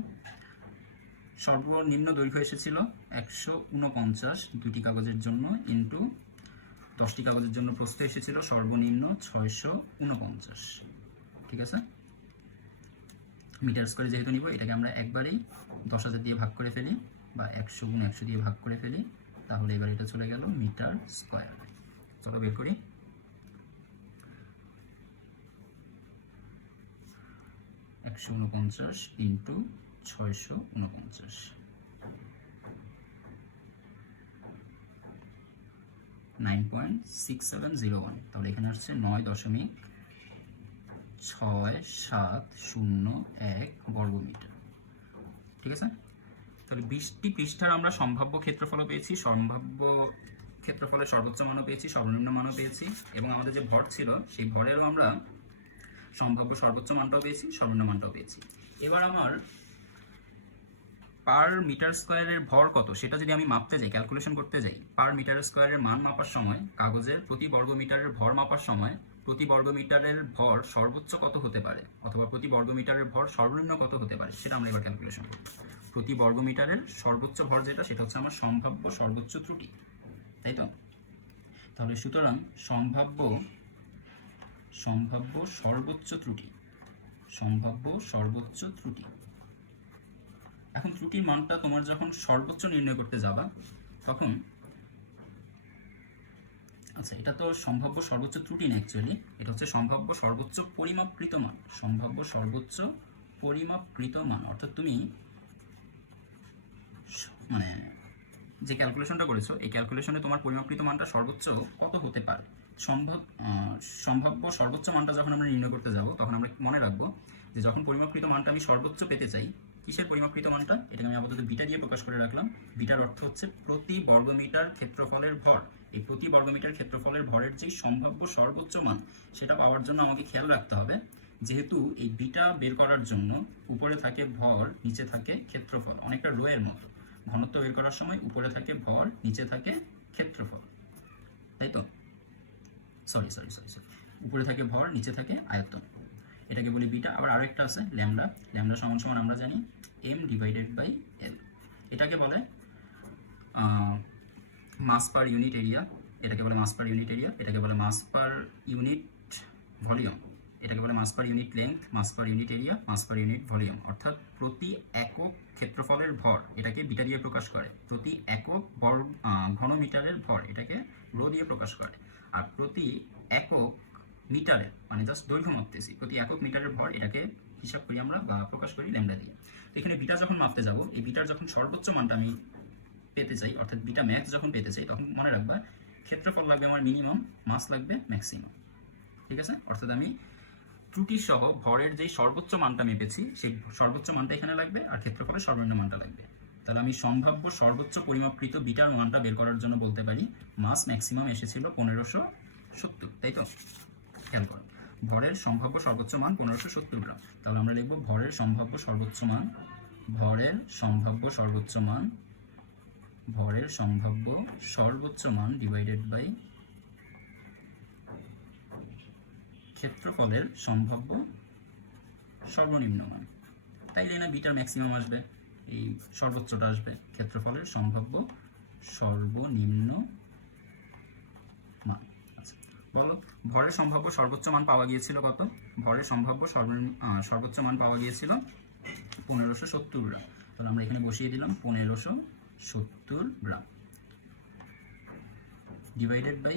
সর্বনিম্ন দৈর্ঘ্য এসেছিল 149 দুটি কাগজের জন্য, ইন্টু 10টি কাগজের জন্য প্রস্থ এসেছিল সর্বনিম্ন 649। ঠিক আছে, মিটার স্কোয়ারে যেহেতু নিব এটাকে আমরা একবারেই 10,000 দিয়ে ভাগ করে ফেলি বা 100 গুণ 100 দিয়ে ভাগ করে ফেলি, তাহলে এবার এটা চলে গেল মিটার স্কোয়ার। চলো বের করি, 149 ইন্টু 649, 9.6701, তাহলে এখানে আসছে 9.6701 বর্গমিটার। ঠিক আছে, তাহলে 20টি পৃষ্ঠার আমরা সম্ভাব্য ক্ষেত্রফলও পেয়েছি, সম্ভাব্য ক্ষেত্রফলের সর্বোচ্চ মানও পেয়েছি, সর্বনিম্ন মানও পেয়েছি, এবং আমাদের যে ভর ছিল সেই ভরেরও আমরা সম্ভাব্য সর্বোচ্চ মানটাও পেয়েছি, সর্বনিম্ন মানটাও পেয়েছি। এবার আমার পার মিটার স্কোয়ারের ভর কত সেটা যদি আমি মাপতে যাই, ক্যালকুলেশন করতে যাই, পার মিটার স্কোয়ারের মান মাপার সময়, কাগজের প্রতি বর্গমিটারের ভর মাপার সময় প্রতি বর্গমিটারের ভর সর্বোচ্চ কত হতে পারে অথবা প্রতি বর্গমিটারের ভর সর্বনিম্ন কত হতে পারে সেটা আমরা এবার ক্যালকুলেশন করব। প্রতি বর্গমিটারের সর্বোচ্চ ভর যেটা, সেটা হচ্ছে আমার সম্ভাব্য সর্বোচ্চ ত্রুটি, তাই তো? তাহলে সুতরাং সম্ভাব্য সর্বোচ্চ ত্রুটি, সম্ভাব্য সর্বোচ্চ ত্রুটি। এখন ত্রুটির মানটা তোমার যখন সর্বোচ্চ নির্ণয় করতে যাবা তখন, আচ্ছা এটা তো সম্ভাব্য সর্বোচ্চ ত্রুটি না, অ্যাকচুয়ালি এটা হচ্ছে সম্ভাব্য সর্বোচ্চ পরিমাপকৃত মান, সম্ভাব্য সর্বোচ্চ পরিমাপকৃত মান। অর্থাৎ তুমি মানে যে ক্যালকুলেশনটা করেছো এই ক্যালকুলেশনে তোমার পরিমাপকৃত মানটা সর্বোচ্চ কত হতে পারে। সম্ভাব্য সর্বোচ্চ মানটা যখন আমরা নির্ণয় করতে যাব তখন আমরা মনে রাখবো যে যখন পরিমাপকৃত মানটা আমি সর্বোচ্চ পেতে চাই, কিসের পরিমাপকৃত মানটা, এটাকে আমি আপাতত বিটা দিয়ে প্রকাশ করে রাখলাম। বিটার অর্থ হচ্ছে প্রতি বর্গমিটার ক্ষেত্রফলের ভর। এই প্রতি বর্গমিটার ক্ষেত্রফলের ভরের যে সম্ভাব্য সর্বোচ্চ মান সেটা পাওয়ার জন্য আমাকে খেয়াল রাখতে হবে, যেহেতু এই বিটা বের করার জন্য উপরে থাকে ভর, নিচে থাকে ক্ষেত্রফল, অনেকটা রো এর মতো। ঘনত্ব বের করার সময় উপরে থাকে ভর, নিচে থাকে ক্ষেত্রফল, তাই তো? সরি, উপরে থাকে ভর, নিচে থাকে আয়তন, এটাকে বলি বিটা। আবার আরো একটা আছে ল্যামডা। ল্যামডা সমান সমান আমরা জানি m/l। এটাকে বলে মাস পার ইউনিট এরিয়া, এটাকে বলে মাস পার ইউনিট এরিয়া, এটাকে বলে মাস পার ইউনিট ভলিউম, এটাকে বলে মাস পার ইউনিট লেন্থ, মাস পার ইউনিট এরিয়া, মাস পার ইউনিট ভলিউম। অর্থাৎ প্রতি একক ক্ষেত্রফলের ভর এটাকে বিটা দিয়ে প্রকাশ করে, প্রতি একক ঘনমিটারের ভর এটাকে রো দিয়ে প্রকাশ করে, আর প্রতি একক মিটারের মানে জাস্ট দৈর্ঘ্য মাপতেছি, প্রতি একক মিটারের ভর এটাকে হিসাব করি আমরা বা প্রকাশ করি ল্যামডা দিয়ে। তো এখানে বিটা যখন মাপতে যাব, এই বিটার যখন সর্বোচ্চ মানটা আমি পেতে চাই, অর্থাৎ বিটা ম্যাক্স যখন পেতে চাই, তখন মনে রাখবা ক্ষেত্রফল লাগবে আমার মিনিমাম, মাস লাগবে ম্যাক্সিমাম। ঠিক আছে, অর্থাৎ আমি ত্রুটি সহ ভরের যেই সর্বোচ্চ মানটা মেপেছি সেই সর্বোচ্চ মানটা এখানে লাগবে আর ক্ষেত্রফলের সর্বনিম্ন মানটা লাগবে। তাহলে আমি সম্ভাব্য সর্বোচ্চ পরিমাপকৃত বিটার মানটা বের করার জন্য বলতে পারি মাস ম্যাক্সিমাম এসেছিল 1570, তাই তো? খেয়াল করো, ভরের সম্ভাব্য সর্বোচ্চ মান 1570 গ্রাম। তাহলে আমরা লিখব ভরের সম্ভাব্য সর্বোচ্চ মান, ভরের সম্ভাব্য সর্বোচ্চ মান, ভরের সম্ভাব্য সর্বোচ্চ মান ডিভাইডেড বাই ক্ষেত্রফলের সম্ভাব্য সর্বনিম্ন মান। তাইলে না বিটার ম্যাক্সিমাম আসবে, এই সর্বোচ্চটা আসবে, ক্ষেত্রফলের সম্ভাব্য সর্বনিম্ন মান। আচ্ছা বলো, ভরের সম্ভাব্য সর্বোচ্চ মান পাওয়া গিয়েছিল কত? ভরের সম্ভাব্য সর্বোচ্চ মান পাওয়া গিয়েছিল 1570 গ্রাম। তাহলে আমরা এখানে বসিয়ে দিলাম 1570 গ্রাম ডিভাইডেড বাই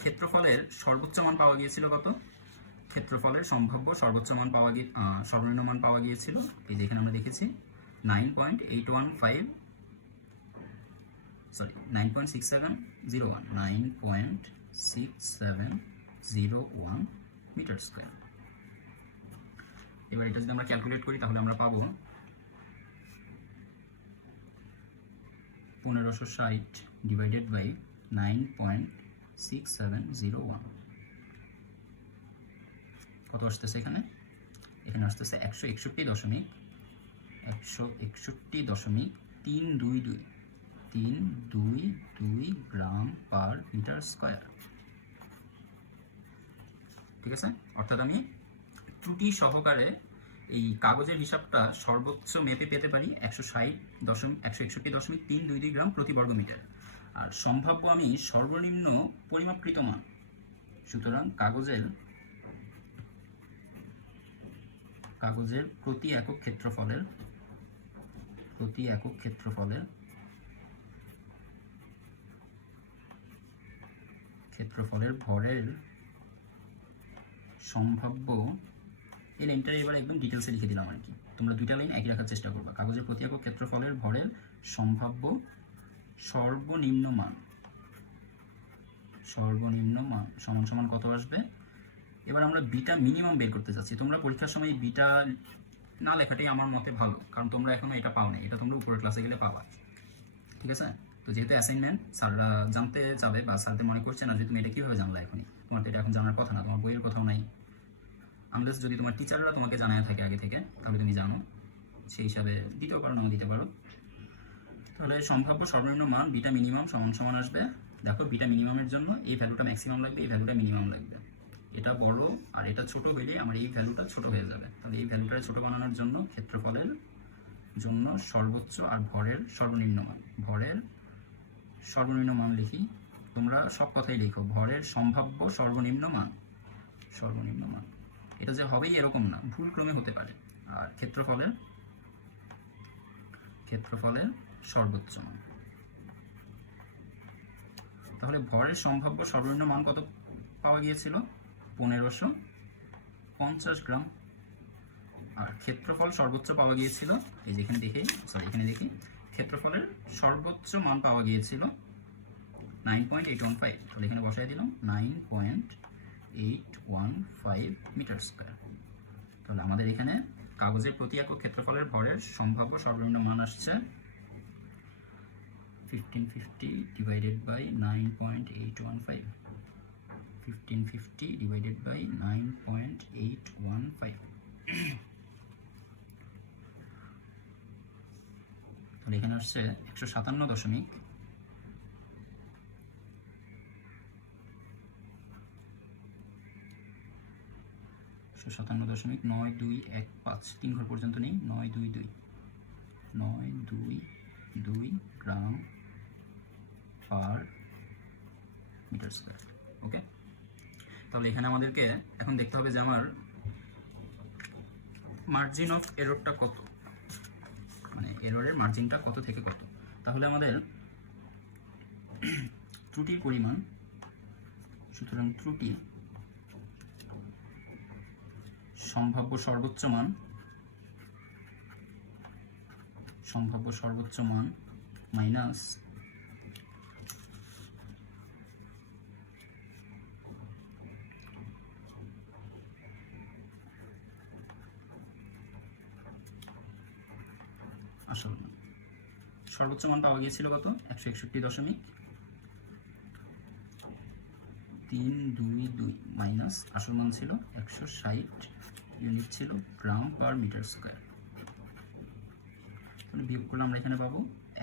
ক্ষেত্রফলের সর্বোচ্চ মান পাওয়া গিয়েছিল কত? ক্ষেত্রফলের সম্ভাব্য সর্বোচ্চ মান পাওয়া গিয়ে সর্বনিম্ন মান পাওয়া গিয়েছিল, এই যে এখানে আমরা দেখেছি 9.815, সরি 9.6701, 9.6701 মিটার স্কয়ার। এবার এটা যদি আমরা ক্যালকুলেট করি তাহলে আমরা পাবো 1560 ডিভাইডেড বাই 9.6701 কত আসতেছে এখানে? এখানে আসতেছে 161.322 গ্রাম পার মিটার স্কয়ার। ঠিক আছে, অর্থাৎ আমি ত্রুটি সহকারে এই কাগজের হিসাবটা সর্বোচ্চ মেপে পেতে পারি 161.322 গ্রাম প্রতি বর্গ মিটার, আর সম্ভাব্য আমি সর্বনিম্ন পরিমাপকৃত মান। সুতরাং কাগজের প্রতি একক ক্ষেত্রফলের ভরের সম্ভাব্য, এই লাইনটা এবার একদম ডিটেলসে লিখে দিলাম আর কি, তোমরা দুইটা লাইন একই রাখার চেষ্টা করবা। কাগজের প্রতি একক ক্ষেত্রফলের ভরের সম্ভাব্য সর্বনিম্ন মান সমান সমান কত আসবে? এবার আমরা বিটা মিনিমাম বের করতে চাচ্ছি। তোমরা পরীক্ষার সময় বিটা না লেখাটাই আমার মতে ভালো, কারণ তোমরা এখনো এটা পাও না, এটা তোমরা উপরের ক্লাসে গেলে পাবা। ঠিক আছে, তো যেহেতু অ্যাসাইনমেন্ট স্যাররা জানতে চাবে বা স্যারদের মনে করছে না যে তুমি এটা কীভাবে জানলা, এখনই তোমার তো এটা এখন জানার কথা না, তোমার বইয়ের কথাও নাই। আনলেস যদি তোমার টিচাররা তোমাকে জানায় থাকে আগে থেকে, তাহলে তুমি জানো, সেই হিসাবে দিতেও পারো, নাও দিতে পারো। তাহলে সম্ভাব্য সর্বনিম্ন মান বিটা মিনিমাম সমান সমান আসবে, দেখো বিটা মিনিমামের জন্য এই ভ্যালুটা ম্যাক্সিমাম লাগবে, এই ভ্যালুটা মিনিমাম লাগবে। এটা বড় আর এটা ছোট হইলে আমার এই ভ্যালুটা ছোট হয়ে যাবে। তাহলে এই ভ্যালুটা ছোট বানানোর জন্য ক্ষেত্রফলের জন্য সর্বোচ্চ আর ভরের সর্বনিম্ন মান লিখি। তোমরা সব কথাই লিখো, ভরের সম্ভাব্য সর্বনিম্ন মান। এটা যে হবেই এরকম না, ভুল ক্রমে হতে পারে। আর ক্ষেত্রফলের সর্বোচ্চ মান। তাহলে ভরের সম্ভাব্য সর্বনিম্ন মান কত পাওয়া গিয়েছিল? 1550 গ্রাম। আর ক্ষেত্রফল সর্বোচ্চ পাওয়া গিয়েছিল, এই যেখানে দেখি ক্ষেত্রফলের সর্বোচ্চ মান পাওয়া গিয়েছিল 9.815। তাহলে এখানে বসাই দিলাম 9.815 মিটার স্কয়ার। তাহলে আমাদের এখানে কাগজের প্রতি একক ক্ষেত্রফলের ভরের সম্ভাব্য সর্বনিম্ন মান আসছে 1550 ডিভাইডেড বাই 9.815, 1550 ডিভাইডেড বাই 9.815। তাহলে এখানে আসছে 157.9215, 3 ঘর পর্যন্ত নেই, 922 গ্রাম পার মিটার স্কয়ার। ওকে, তাহলে এখানে আমাদেরকে এখন দেখতে হবে যে আমার মার্জিন অফ এররটা কত, মানে এররের মার্জিনটা কত থেকে কত। তাহলে আমাদের ত্রুটির পরিমাণ, সুতরাং ত্রুটি সম্ভাব্য সর্বোচ্চ মান মাইনাস আসল মান। সর্বোচ্চ মান পাওয়া গিয়েছিল কত? 161.322 মাইনাস আসল মান ছিল 160, ইউনিট ছিল গ্রাম পার মিটার স্কোয়ার। তাহলে বিয়োগ করলে আমরা এখানে পাবো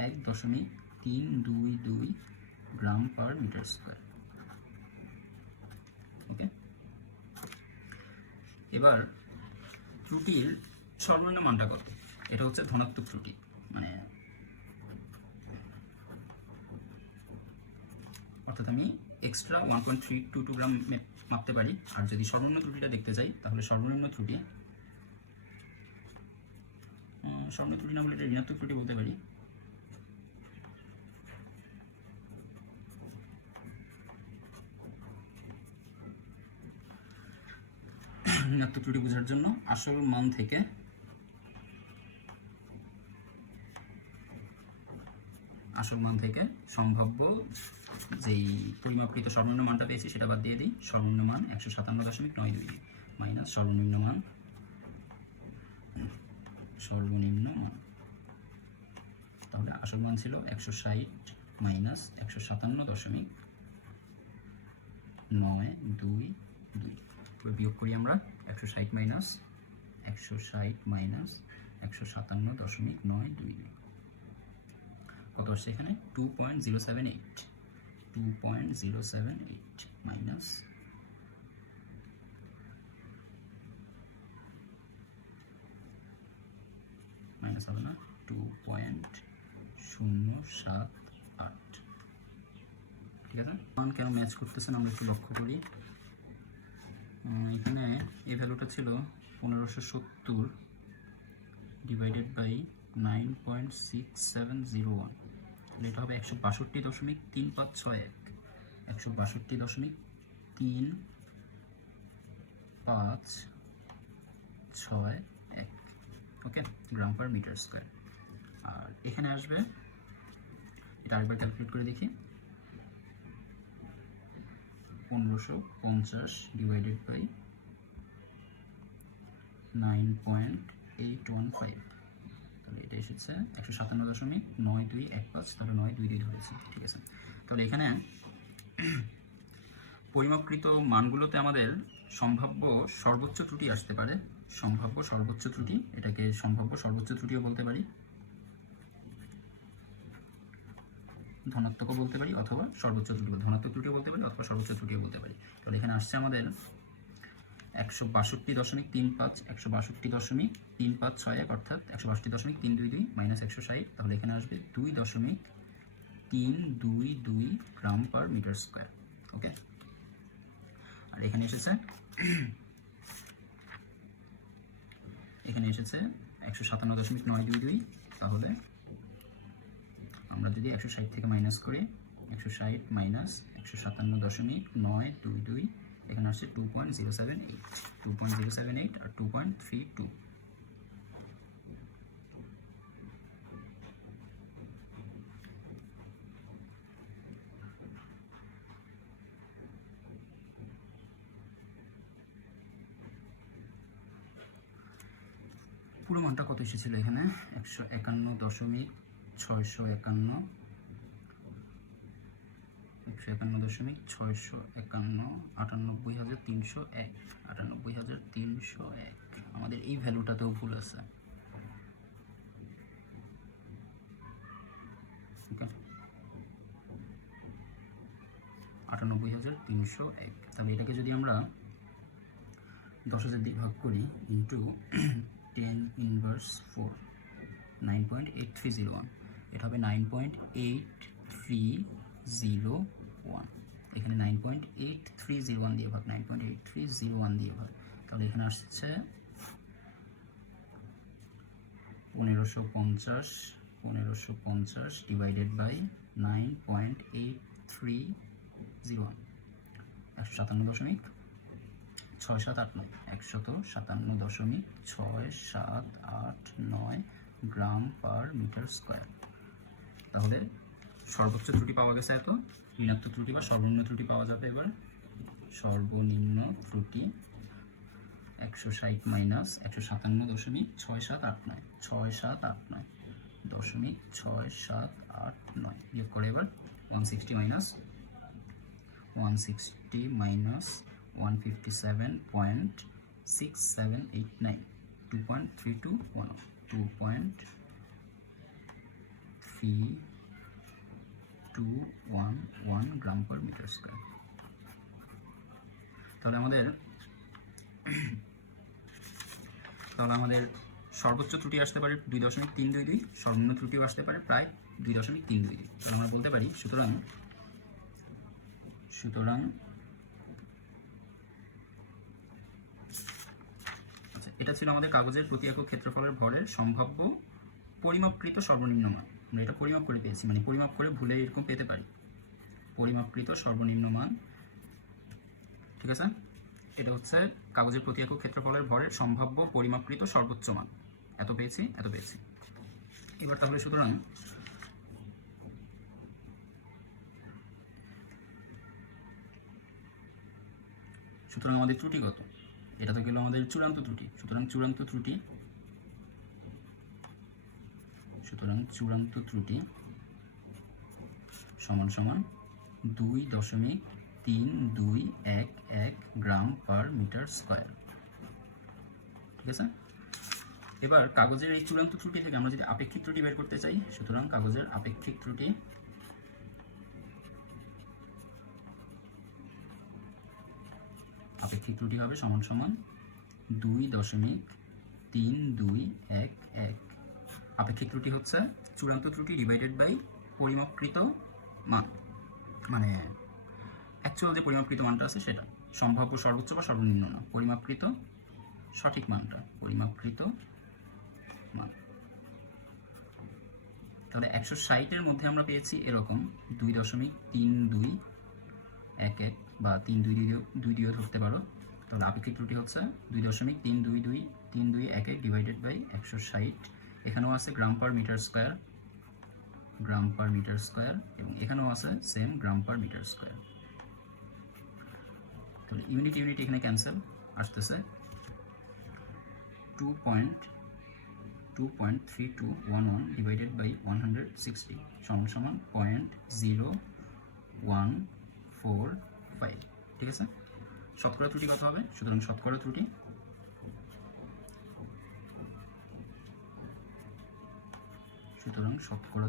1.322 গ্রাম পার মিটার স্কোয়ার। ওকে, এবার ত্রুটির সর্বনিম্ন মানটা কত? এটা হচ্ছে ধনাত্মক ত্রুটি, মানে অর্থাৎ আমি এক্সট্রা 1.322 গ্রাম মাপতে পারি। আর যদি সর্বনিম্ন ত্রুটিটা দেখতে চাই তাহলে সর্বনিম্ন ত্রুটি না বলে এটা ঋণাত্মক ত্রুটি বলতে পারি। ঋণাত্মক ত্রুটি বোঝার জন্য আসল মান থেকে সম্ভাব্য যেই পরিমাপকৃত সর্বনিম্ন মানটা পেয়েছি সেটা বাদ দিয়ে দিই। সর্বনিম্ন মান 157.92 মাইনাস সর্বনিম্ন মান তাহলে আসল মান ছিল 160 মাইনাস 157.92। বিয়োগ করি আমরা 160 মাইনাস 157.92 কত আসছে এখানে? 2.078 মাইনাস হবে না 2.078। ঠিক আছে, মান কেন ম্যাচ করতেছেন আমরা একটু লক্ষ্য করি। এখানে এই ভ্যালুটা ছিল 1570 ডিভাইডেড বাই 9.6701, তাহলে এটা হবে 162.3561, 162.3561, ওকে, গ্রাম পার মিটার স্কোয়ার। আর এখানে আসবে, এটা আরেকবার ক্যালকুলেট করে দেখি, 1550 ডিভাইডেড বাই 9.815, তাহলে এটা এসেছে 157.9215, তাহলে 922 ধরেছে। ঠিক আছে, তাহলে এখানে পরিমাপকৃত মানগুলোতে আমাদের সম্ভাব্য সর্বোচ্চ ত্রুটি আসতে পারে। সম্ভাব্য সর্বোচ্চ ত্রুটি, এটাকে সম্ভাব্য সর্বোচ্চ ত্রুটিও বলতে পারি, ধনাত্মকও বলতে পারি, অথবা সর্বোচ্চ ত্রুটি, ধনাত্মক ত্রুটিও বলতে পারি অথবা সর্বোচ্চ ত্রুটিও বলতে পারি। তাহলে এখানে আসছে আমাদের 162.35, 162.356, অর্থাৎ 162.322 মাইনাস 160, তাহলে এখানে আসবে 2.322 গ্রাম পার মিটার স্কোয়ার। ওকে, আর এখানে এসেছে 157.922, তাহলে আমরা যদি 160 থেকে মাইনাস করি, 160 মাইনাস 157.922, এখানে আসছে 2.078 আর 2.32। পুরো মানটা কত এসেছিল এখানে? 151.651, 98,301, 98,301। আমাদের এই ভ্যালুটাতেও ভুল আছে। ওকে, 98,301, তাহলে এটাকে যদি আমরা 10,000 দিয়ে ভাগ করি ইন্টু 10 ইনভার্স 4, 9.8301, এটা হবে 9.8301। এখানে 9.8301 দিয়ে ভাগ, 9.8301 দিয়ে ভাগ, তাহলে এখানে আসছে 1550 divided by 9.8301, 157.6789 gram per metre square. তাহলে সর্বোচ্চ ত্রুটি পাওয়া গেছে এত, ঋণাত্মক ত্রুটি বা সর্বনিম্ন ত্রুটি পাওয়া যাবে। এবার সর্বনিম্ন ত্রুটি 160 মাইনাস 157.6789, 0.678 বিয়োগ করে এবার 160 মাইনাস 157.6789 2.3210 2.3211 গ্রাম পার মিটার স্কয়ার। তাহলে আমাদের সর্বোচ্চ ত্রুটি আসতে পারে 2.322, সর্বনিম্ন ত্রুটিও আসতে পারে প্রায় 2.322। তাহলে আমরা বলতে পারি সুতরাং আচ্ছা, এটা ছিল আমাদের কাগজের প্রতি একক ক্ষেত্রফলের ভরের সম্ভাব্য পরিমাপকৃত সর্বনিম্ন মান। আমরা এটা পরিমাপ করে পেয়েছি, মানে পরিমাপ করে ভুলে এরকম পেতে পারি, পরিমাপকৃত সর্বনিম্ন মান। ঠিক আছে, এটা হচ্ছে কাগজের প্রতি একক ক্ষেত্রফলের ভরের সম্ভাব্য পরিমাপকৃত সর্বোচ্চ মান। এত পেয়েছি। এবার তাহলে সুতরাং আমাদের ত্রুটি কত? এটা তো গেল আমাদের চূড়ান্ত ত্রুটি। সুতরাং চূড়ান্ত ত্রুটি সমান 2.3211 গ্রাম পার মিটার স্কয়ার। ঠিক আছে, এবার কাগজের এই চূড়ান্ত ত্রুটি থেকে আমরা যদি আপেক্ষিক ত্রুটি বের করতে চাই, সুতরাং কাগজের আপেক্ষিক ত্রুটি হবে সমান 2.3211। আপেক্ষিক ত্রুটি হচ্ছে চূড়ান্ত ত্রুটি ডিভাইডেড বাই পরিমাপকৃত মান, মানে অ্যাকচুয়াল যে পরিমাপকৃত মানটা আছে সেটা, সম্ভাব্য সর্বোচ্চ বা সর্বনিম্ন না, পরিমাপকৃত সঠিক মানটা, পরিমাপকৃত মান। তাহলে 160-এর মধ্যে আমরা পেয়েছি এরকম 2.3211 বা 322 ধরতে পারো। তাহলে আপেক্ষিক ত্রুটি হচ্ছে 2.3211 ডিভাইডেড বাই 160। এখানেও আছে গ্রাম পার মিটার স্কয়ার, এবং এখানেও আছে সেম গ্রাম পার মিটার স্কয়ার। তাহলে ইউনিট এখানে ক্যান্সেল, আসতেছে 2.3211 ডিভাইডেড বাই 160 সমান 0.0145। ঠিক আছে, শতকরা ত্রুটি কত হবে? সুতরাং শতকরা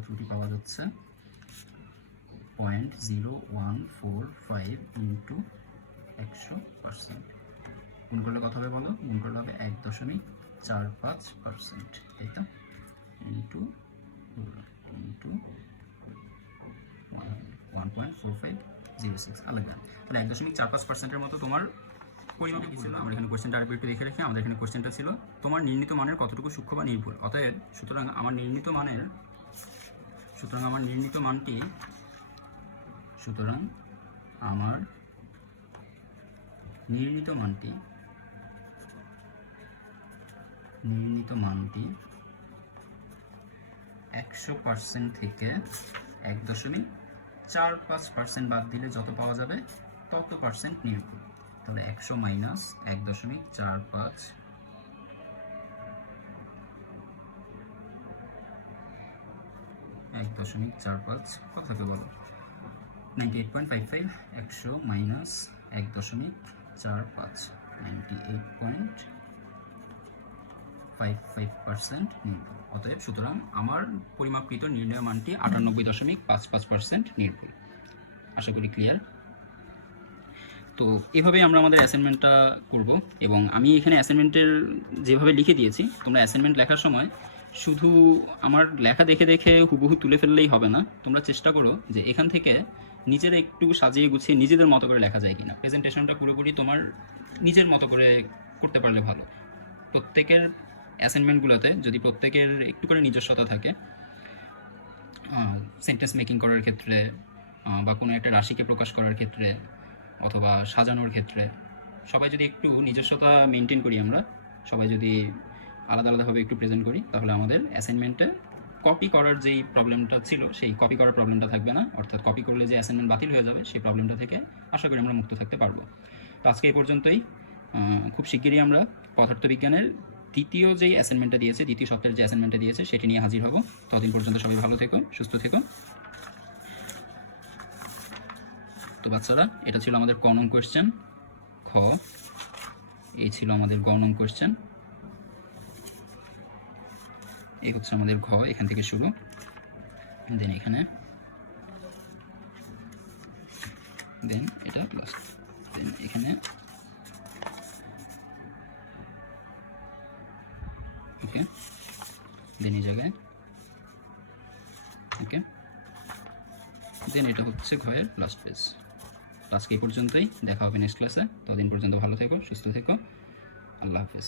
ত্রুটি পাওয়া যাচ্ছে 0.0145 ইন্টু 100%। গুণ করলে কত হবে বলো? গুণ করলে হবে 1.45%, তাই তো, ইন্টু 1.4506 আলাদা। তাহলে 1.45%-এর মতো তোমার পরিমাপে কি ছিল? আমরা এখানে কোশ্চেনটা আরেকবার একটু দেখে রাখি। আমাদের এখানে কোশ্চেনটা ছিল তোমার নির্ণীত মানের কতটুকু সূক্ষ্ম বা নির্ভুল। অতএব সুতরাং আমার নির্ণীত মানটি 100% থেকে 1.45% বাদ দিলে যত পাওয়া যাবে তত পার্সেন্ট নির্ভুল। তাহলে 100 মাইনাস 1.45 কত থাকে বলো? 98.55। 100 মাইনাস 1.45 98.55% নির্ভুল। অতএব সুতরাং আমার পরিমাপকৃত নির্ণয় মানটি 98.55% নির্ভুল। আশা করি ক্লিয়ার। তো এভাবেই আমরা আমাদের অ্যাসাইনমেন্টটা করব, এবং আমি এখানে অ্যাসাইনমেন্টের যেভাবে লিখে দিয়েছি, তোমরা অ্যাসাইনমেন্ট লেখার সময় শুধু আমার লেখা দেখে হুবহু তুলে ফেললেই হবে না। তোমরা চেষ্টা করো যে এখান থেকে নিজেরা একটু সাজিয়ে গুছিয়ে নিজেদের মতো করে লেখা যায় কিনা। প্রেজেন্টেশনটা পুরোপুরি তোমার নিজের মতো করে করতে পারলে ভালো। প্রত্যেকের অ্যাসাইনমেন্টগুলোতে যদি প্রত্যেকের একটু করে নিজস্বতা থাকে, সেন্টেন্স মেকিং করার ক্ষেত্রে বা কোনো একটা রাশিকে প্রকাশ করার ক্ষেত্রে অথবা সাজানোর ক্ষেত্রে, সবাই যদি একটু নিজস্বতা মেনটেন করি, আমরা সবাই যদি আলাদাভাবে একটু প্রেজেন্ট করি, তাহলে আমাদের অ্যাসাইনমেন্টে কপি করার যেই প্রবলেমটা ছিল সেই কপি করার প্রবলেমটা থাকবে না। অর্থাৎ কপি করলে যে অ্যাসাইনমেন্ট বাতিল হয়ে যাবে সেই প্রবলেমটা থেকে আশা করি আমরা মুক্ত থাকতে পারবো। তো আজকে এই পর্যন্তই। খুব শিগগিরই আমরা পদার্থবিজ্ঞানের দ্বিতীয় যেই অ্যাসাইনমেন্টটা দিয়েছে, দ্বিতীয় সপ্তাহের যে অ্যাসাইনমেন্টটা দিয়েছে সেটি নিয়ে হাজির হব। ততদিন পর্যন্ত সবাই ভালো থেকো, সুস্থ থেকো। তো বাচ্চারা, এটা ছিল আমাদের ক নং কোয়েশ্চেন। খ, এই ছিল আমাদের গ নং কোয়েশ্চেন। এই হচ্ছে আমাদের ঘ, এখান থেকে শুরু, দেন এখানে, দেন এটা লাস্ট, দেন এখানে, ওকে, দেন এই জায়গায়, ওকে, দেন এটা হচ্ছে ঘয়ের লাস্ট পেজ। আজকে এই পর্যন্তই, দেখা হবে নেক্সট ক্লাসে। ততদিন পর্যন্ত ভালো থেকো, সুস্থ থেকো, আল্লাহ হাফেজ।